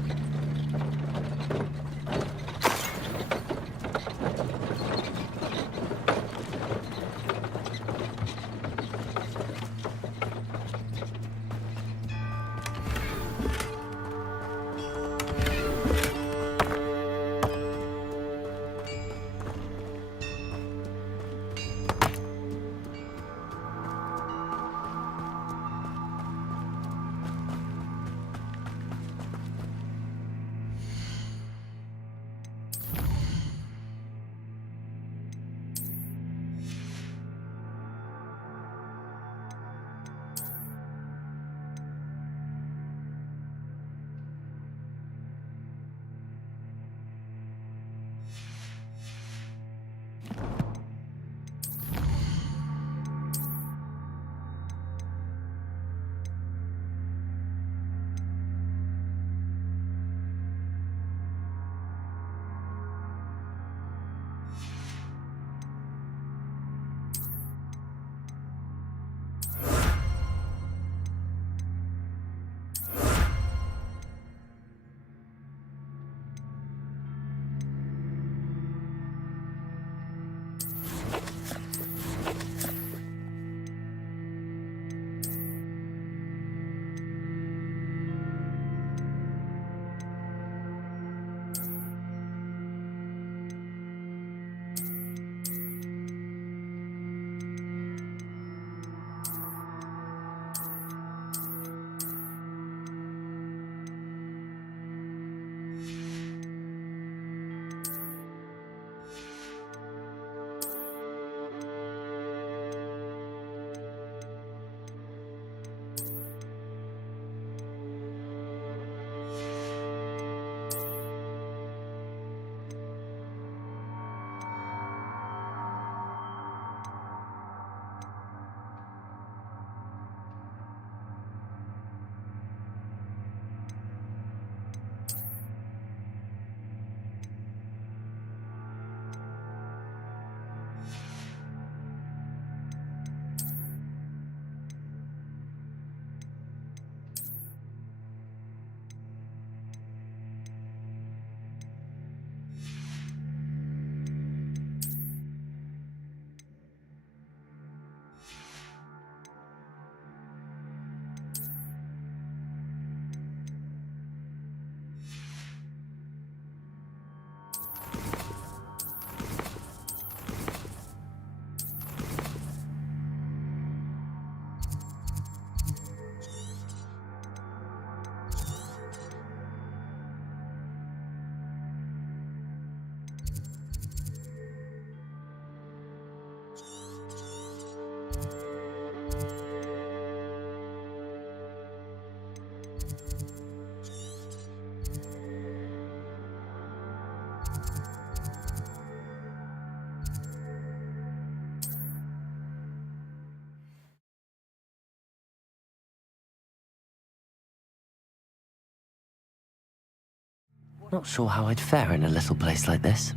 Not sure how I'd fare in a little place like this.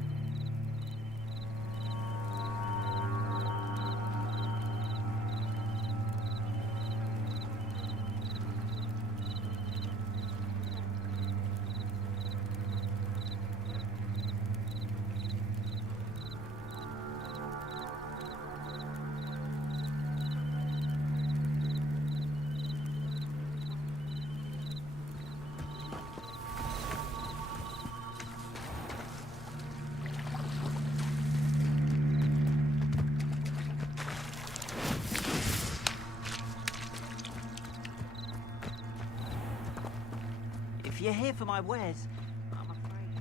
If you're here for my wares, I'm afraid.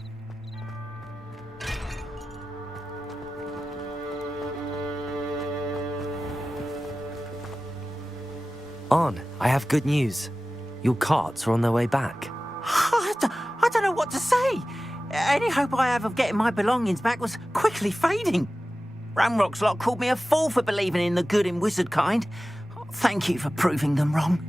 Arn, I have good news. Your carts are on their way back. I don't know what to say. Any hope I have of getting my belongings back was quickly fading. Ramrock's lot called me a fool for believing in the good in wizard kind. Thank you for proving them wrong.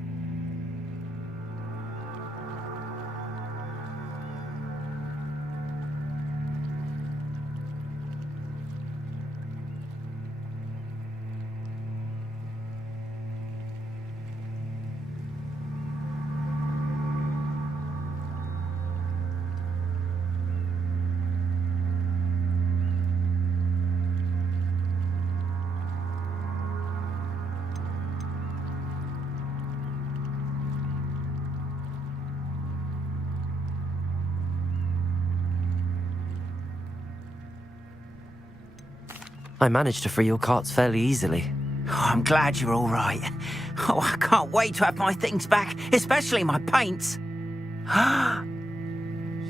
I managed to free your carts fairly easily. Oh, I'm glad you're all right. Oh, I can't wait to have my things back, especially my paints.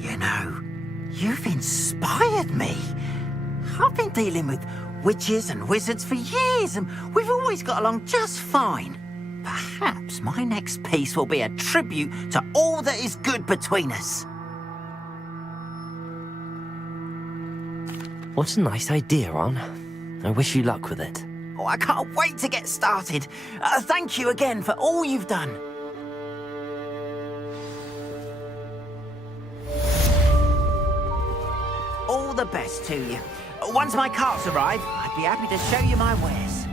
You know, you've inspired me. I've been dealing with witches and wizards for years, and we've always got along just fine. Perhaps my next piece will be a tribute to all that is good between us. What a nice idea, Arn. I wish you luck with it. Oh, I can't wait to get started. Thank you again for all you've done. All the best to you. Once my carts arrive, I'd be happy to show you my wares.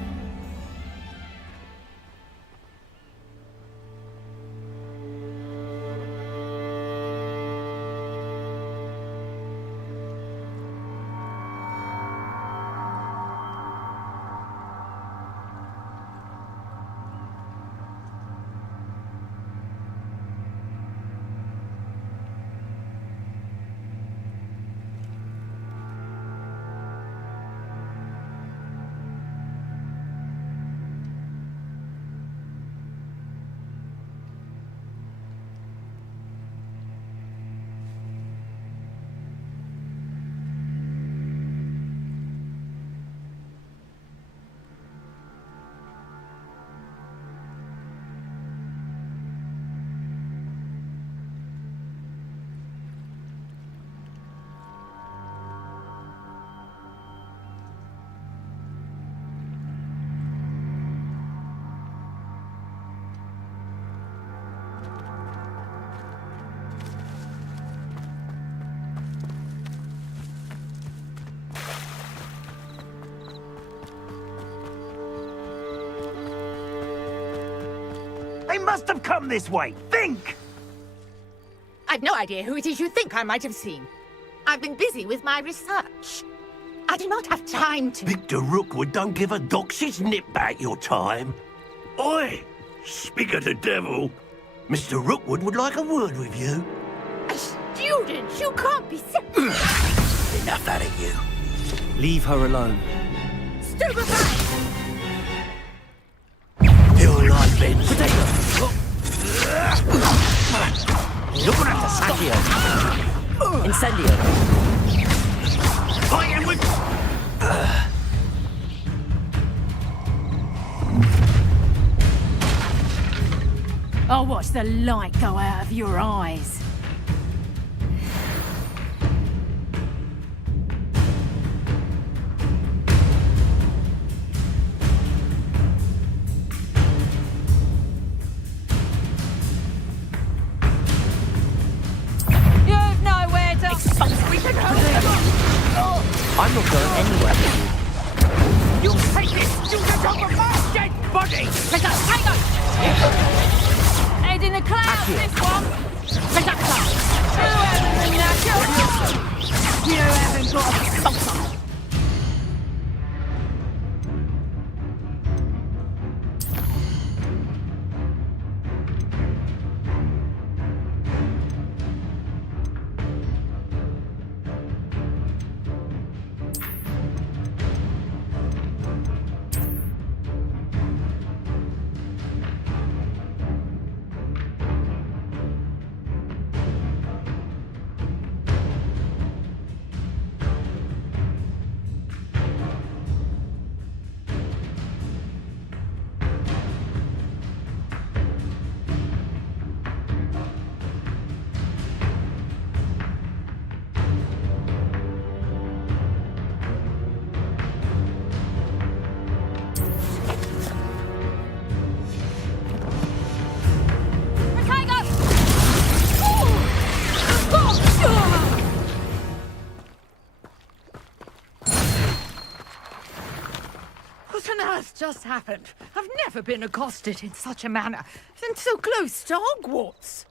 They must have come this way. Think! I've no idea who it is you think I might have seen. I've been busy with my research. I do not have time to... Victor Rookwood don't give a doxy's nip back your time. Oi! Speak of the devil. Mr. Rookwood would like a word with you. A student? You can't be... Enough out of you. Leave her alone. Stupefy! Your life ends. You're gonna have to sack you. Incendio. Fight him with... I'll watch the light go out of your eyes. I'm not going anywhere with you. You take this student off of my dead body! Let us hang on! Head in the clouds, this one! Let us go! You haven't got a sponsor! What on earth just happened? I've never been accosted in such a manner, and so close to Hogwarts.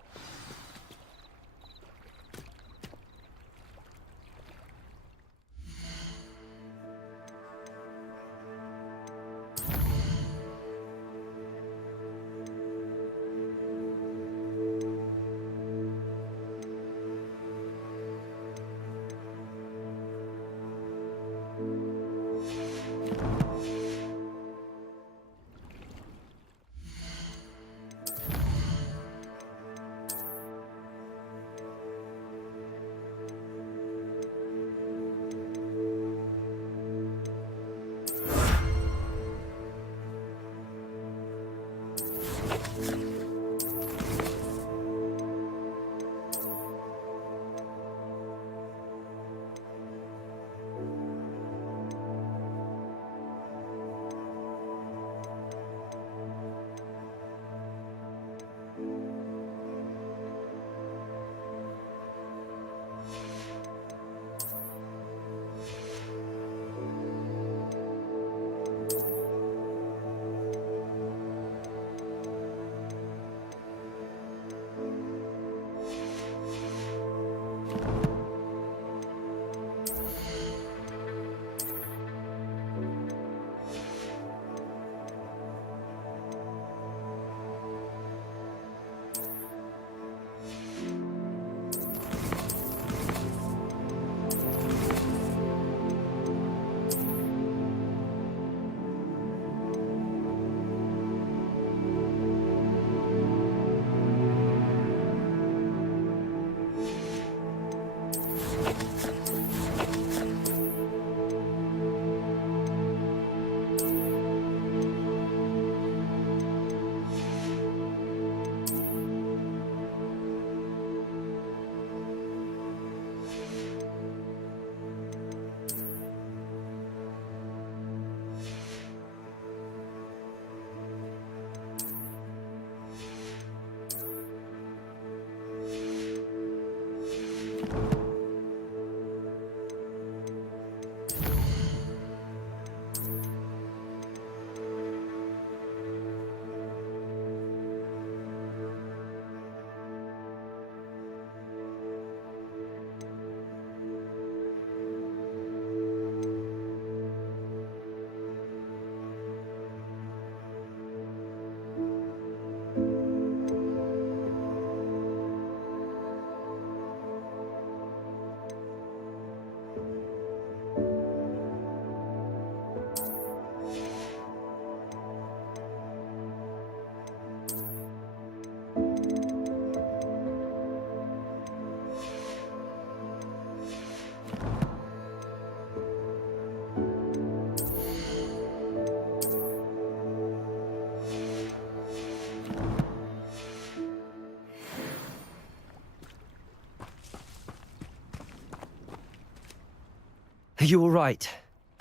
Are you all right?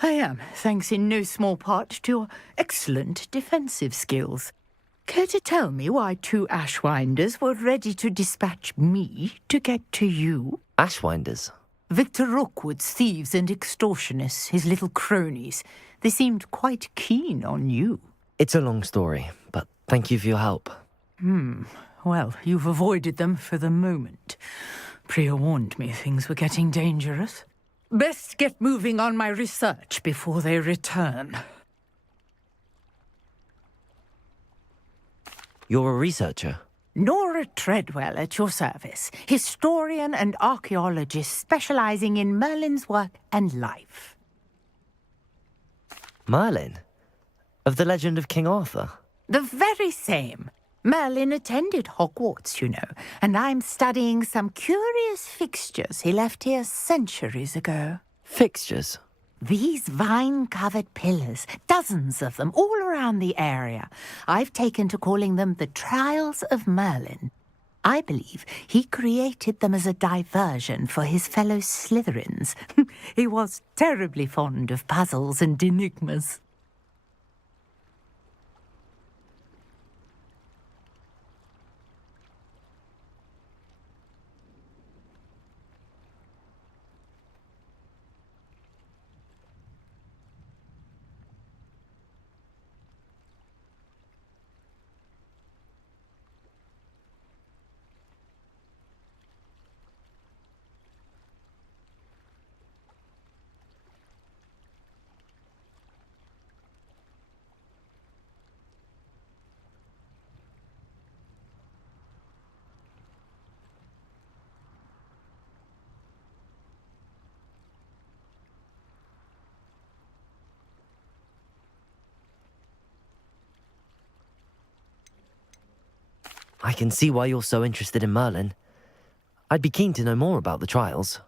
I am, thanks in no small part to your excellent defensive skills. Care to tell me why 2 Ashwinders were ready to dispatch me to get to you? Ashwinders? Victor Rookwood's thieves and extortionists, his little cronies, they seemed quite keen on you. It's a long story, but thank you for your help. Well, you've avoided them for the moment. Priya warned me things were getting dangerous. Best get moving on my research before they return. You're a researcher? Nora Treadwell at your service, historian and archaeologist specializing in Merlin's work and life. Merlin? Of the legend of King Arthur? The very same. Merlin attended Hogwarts, you know, and I'm studying some curious fixtures he left here centuries ago. Fixtures? These vine-covered pillars, dozens of them, all around the area. I've taken to calling them the Trials of Merlin. I believe he created them as a diversion for his fellow Slytherins. He was terribly fond of puzzles and enigmas. I can see why you're so interested in Merlin. I'd be keen to know more about the trials.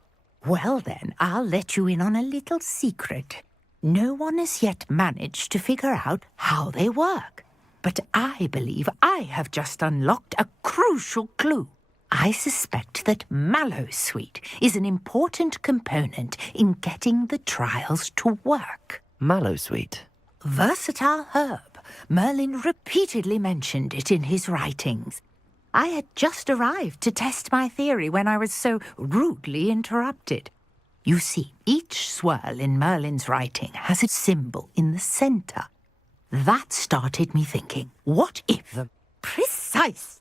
Well then, I'll let you in on a little secret. No one has yet managed to figure out how they work. But I believe I have just unlocked a crucial clue. I suspect that Mallowsweet is an important component in getting the trials to work. Mallowsweet? Versatile herb. Merlin repeatedly mentioned it in his writings. I had just arrived to test my theory when I was so rudely interrupted. You see, each swirl in Merlin's writing has a symbol in the center. That started me thinking, what if... Precise!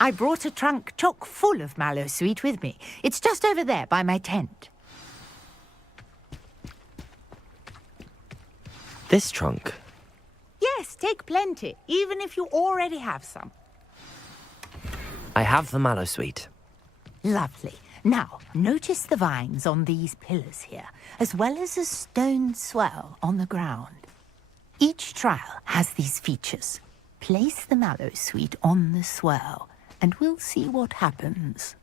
I brought a trunk chock full of Mallowsweet with me. It's just over there by my tent. This trunk? Yes, take plenty, even if you already have some. I have the Mallowsweet. Lovely. Now, notice the vines on these pillars here, as well as a stone swell on the ground. Each trial has these features. Place the Mallowsweet on the swell, and we'll see what happens.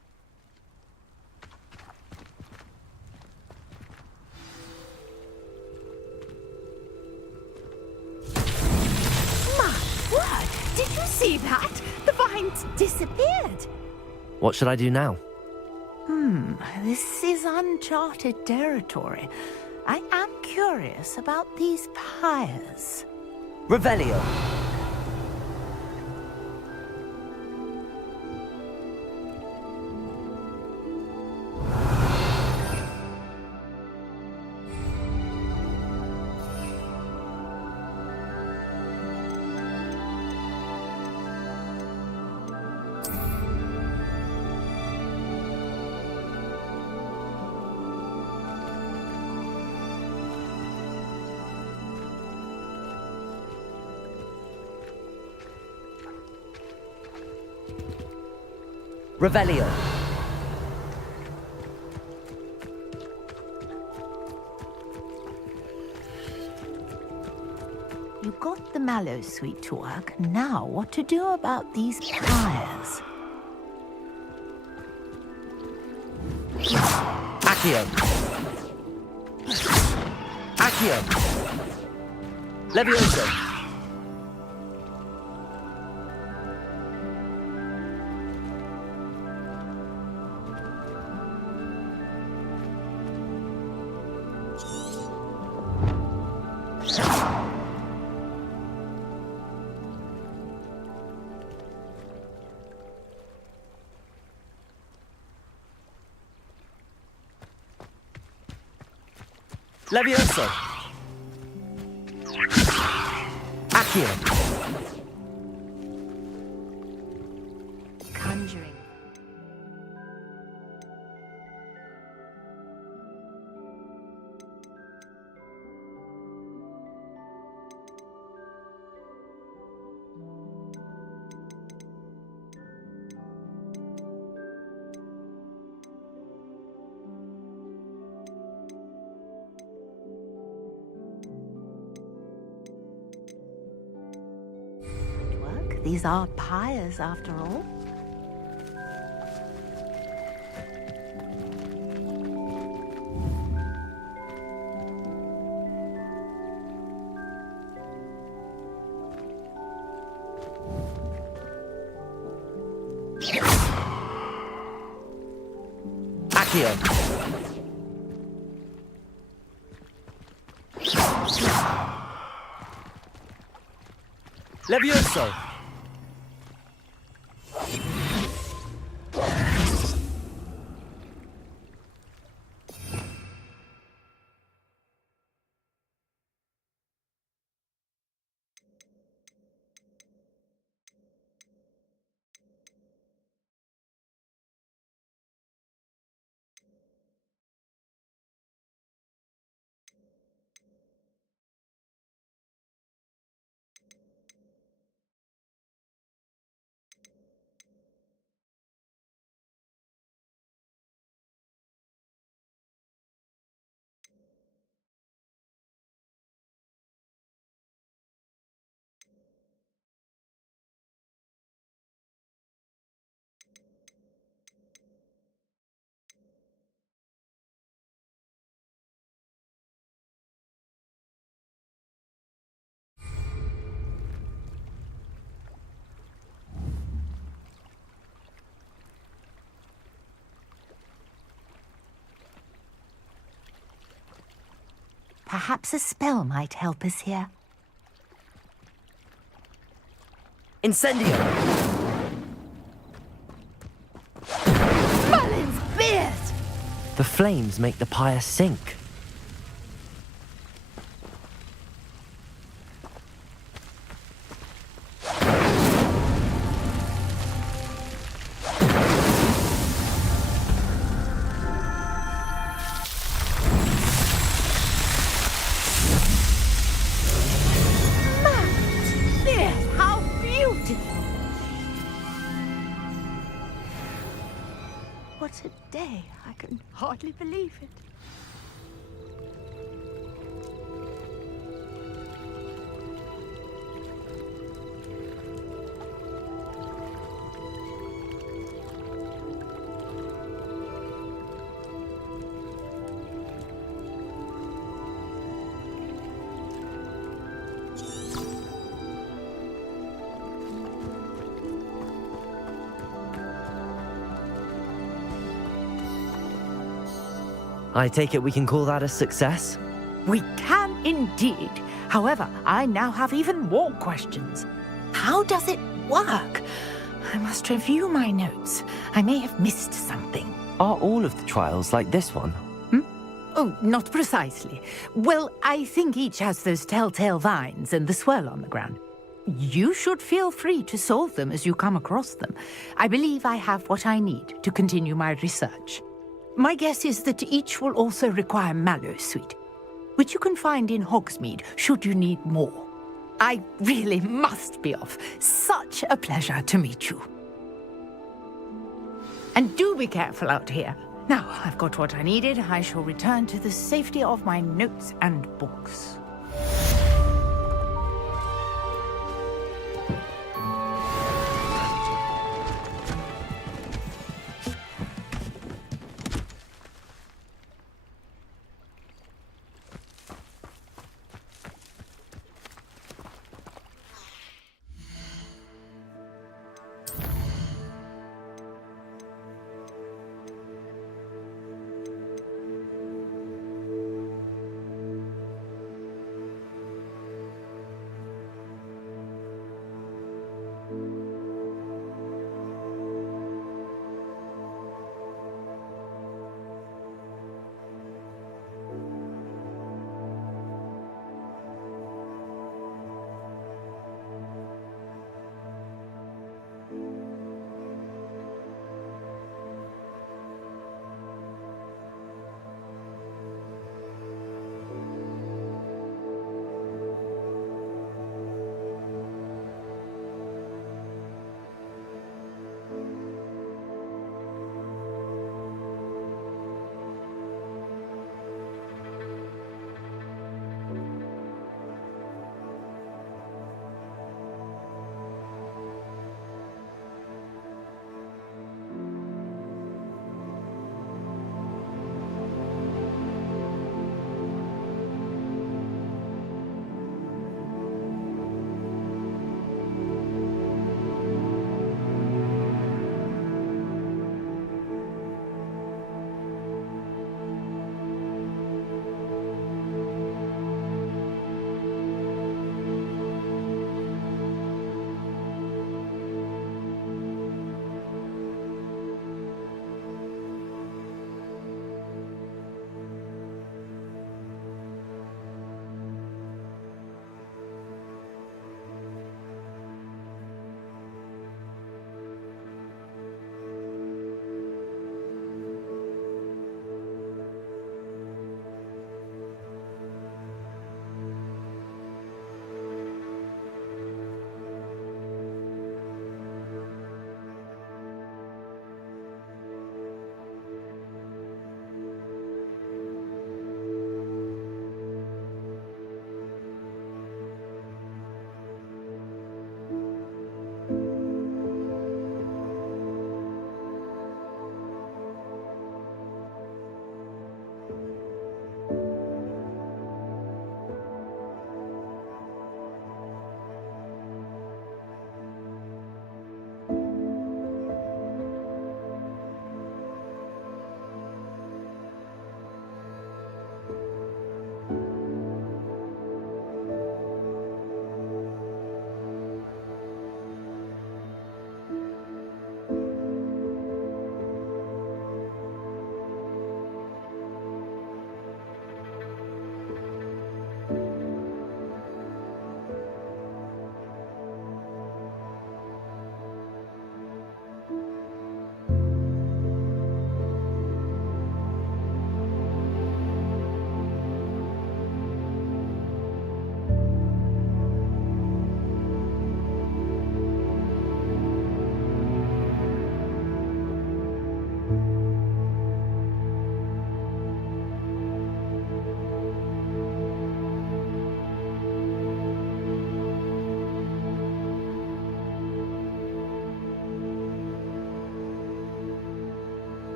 Word! Did you see that? The vines disappeared. What should I do now? This is uncharted territory. I am curious about these pyres. Revelio. Revelio. You got the Mallowsweet to work. Now, what to do about these pyres? Accio. Accio. Levioso. Levioso! Accio! Conjuring. These are pyres, after all. Accio! Levioso! Perhaps a spell might help us here. Incendio! Merlin's beard! The flames make the pyre sink. What a day. I can hardly believe it. I take it we can call that a success? We can indeed. However, I now have even more questions. How does it work? I must review my notes. I may have missed something. Are all of the trials like this one? Oh, not precisely. Well, I think each has those telltale vines and the swirl on the ground. You should feel free to solve them as you come across them. I believe I have what I need to continue my research. My guess is that each will also require mallow sweet, which you can find in Hogsmeade should you need more. I really must be off. Such a pleasure to meet you. And do be careful out here. Now I've got what I needed, I shall return to the safety of my notes and books.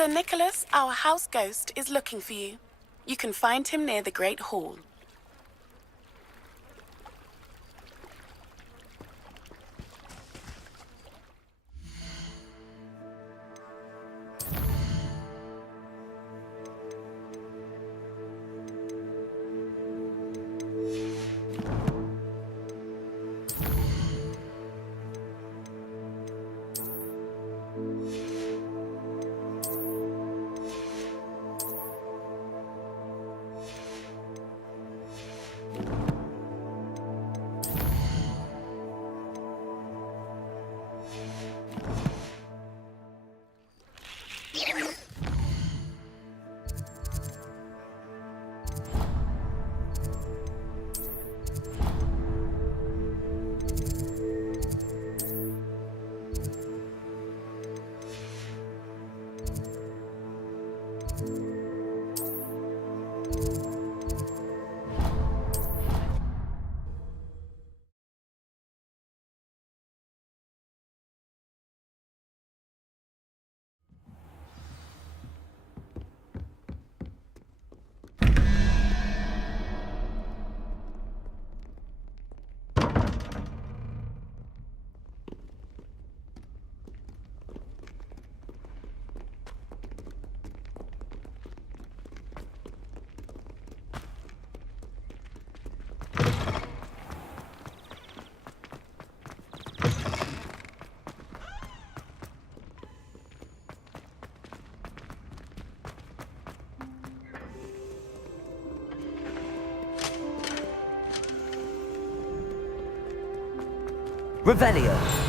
Sir Nicholas, our house ghost, is looking for you. You can find him near the Great Hall. Revelio.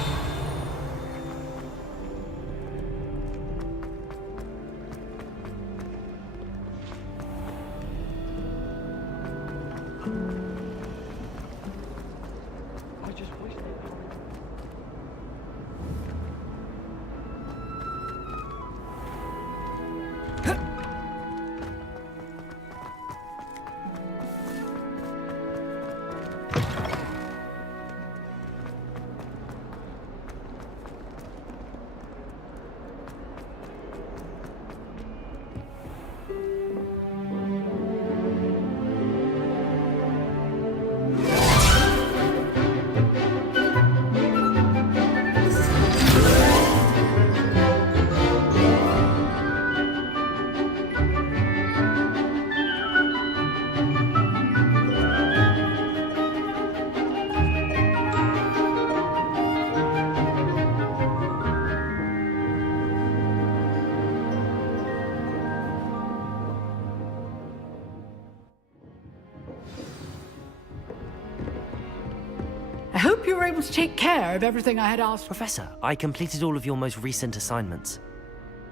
I hope you were able to take care of everything I had asked. Professor, I completed all of your most recent assignments.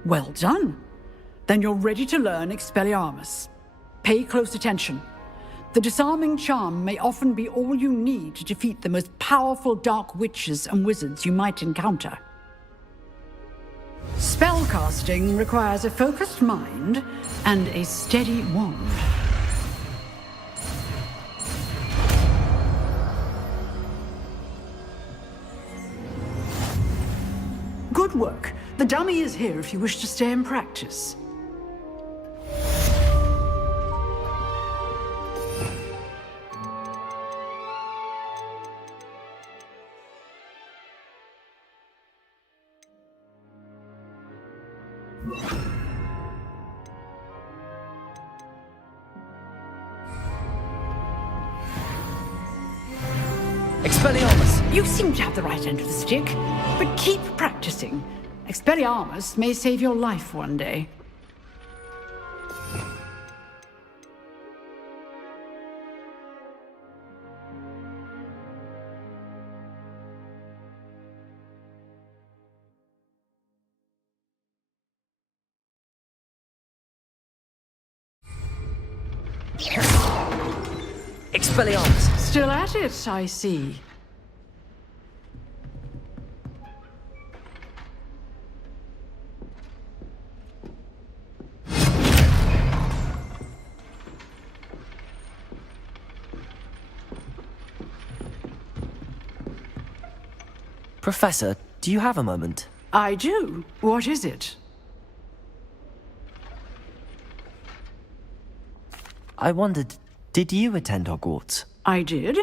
Well done. Then you're ready to learn Expelliarmus. Pay close attention. The disarming charm may often be all you need to defeat the most powerful dark witches and wizards you might encounter. Spellcasting requires a focused mind and a steady wand. Good work. The dummy is here if you wish to stay and practice. Expelliarmus! You seem to have the right end of the stick, but keep practicing. Expelliarmus may save your life one day. Expelliarmus! Still at it, I see. Professor, do you have a moment? I do. What is it? I wondered, did you attend Hogwarts? I did.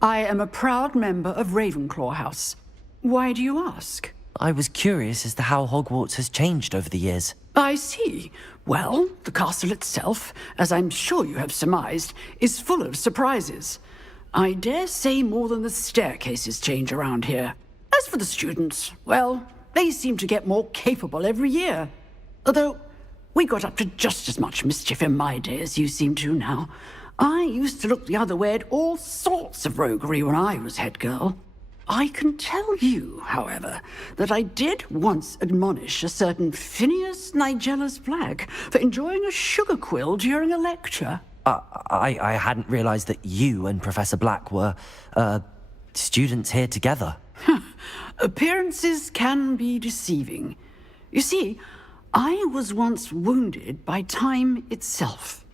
I am a proud member of Ravenclaw House. Why do you ask? I was curious as to how Hogwarts has changed over the years. I see. Well, the castle itself, as I'm sure you have surmised, is full of surprises. I dare say more than the staircases change around here. As for the students, well, they seem to get more capable every year. Although, we got up to just as much mischief in my day as you seem to now. I used to look the other way at all sorts of roguery when I was head girl. I can tell you, however, that I did once admonish a certain Phineas Nigellus Black for enjoying a sugar quill during a lecture. I hadn't realized that you and Professor Black were, students here together. Appearances can be deceiving. You see, I was once wounded by time itself.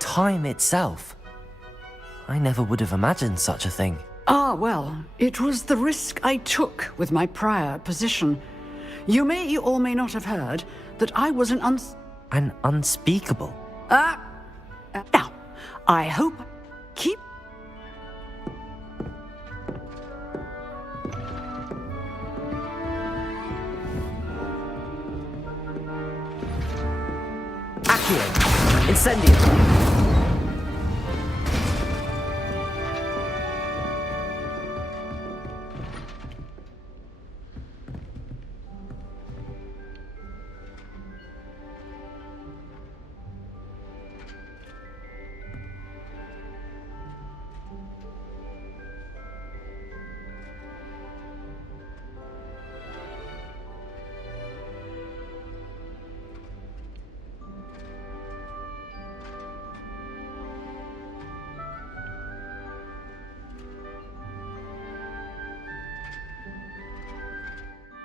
Time itself. I never would have imagined such a thing. Ah, well, it was the risk I took with my prior position. You may or may not have heard that I was an unspeakable? Now, I hope... Keep... Accio! Incendio!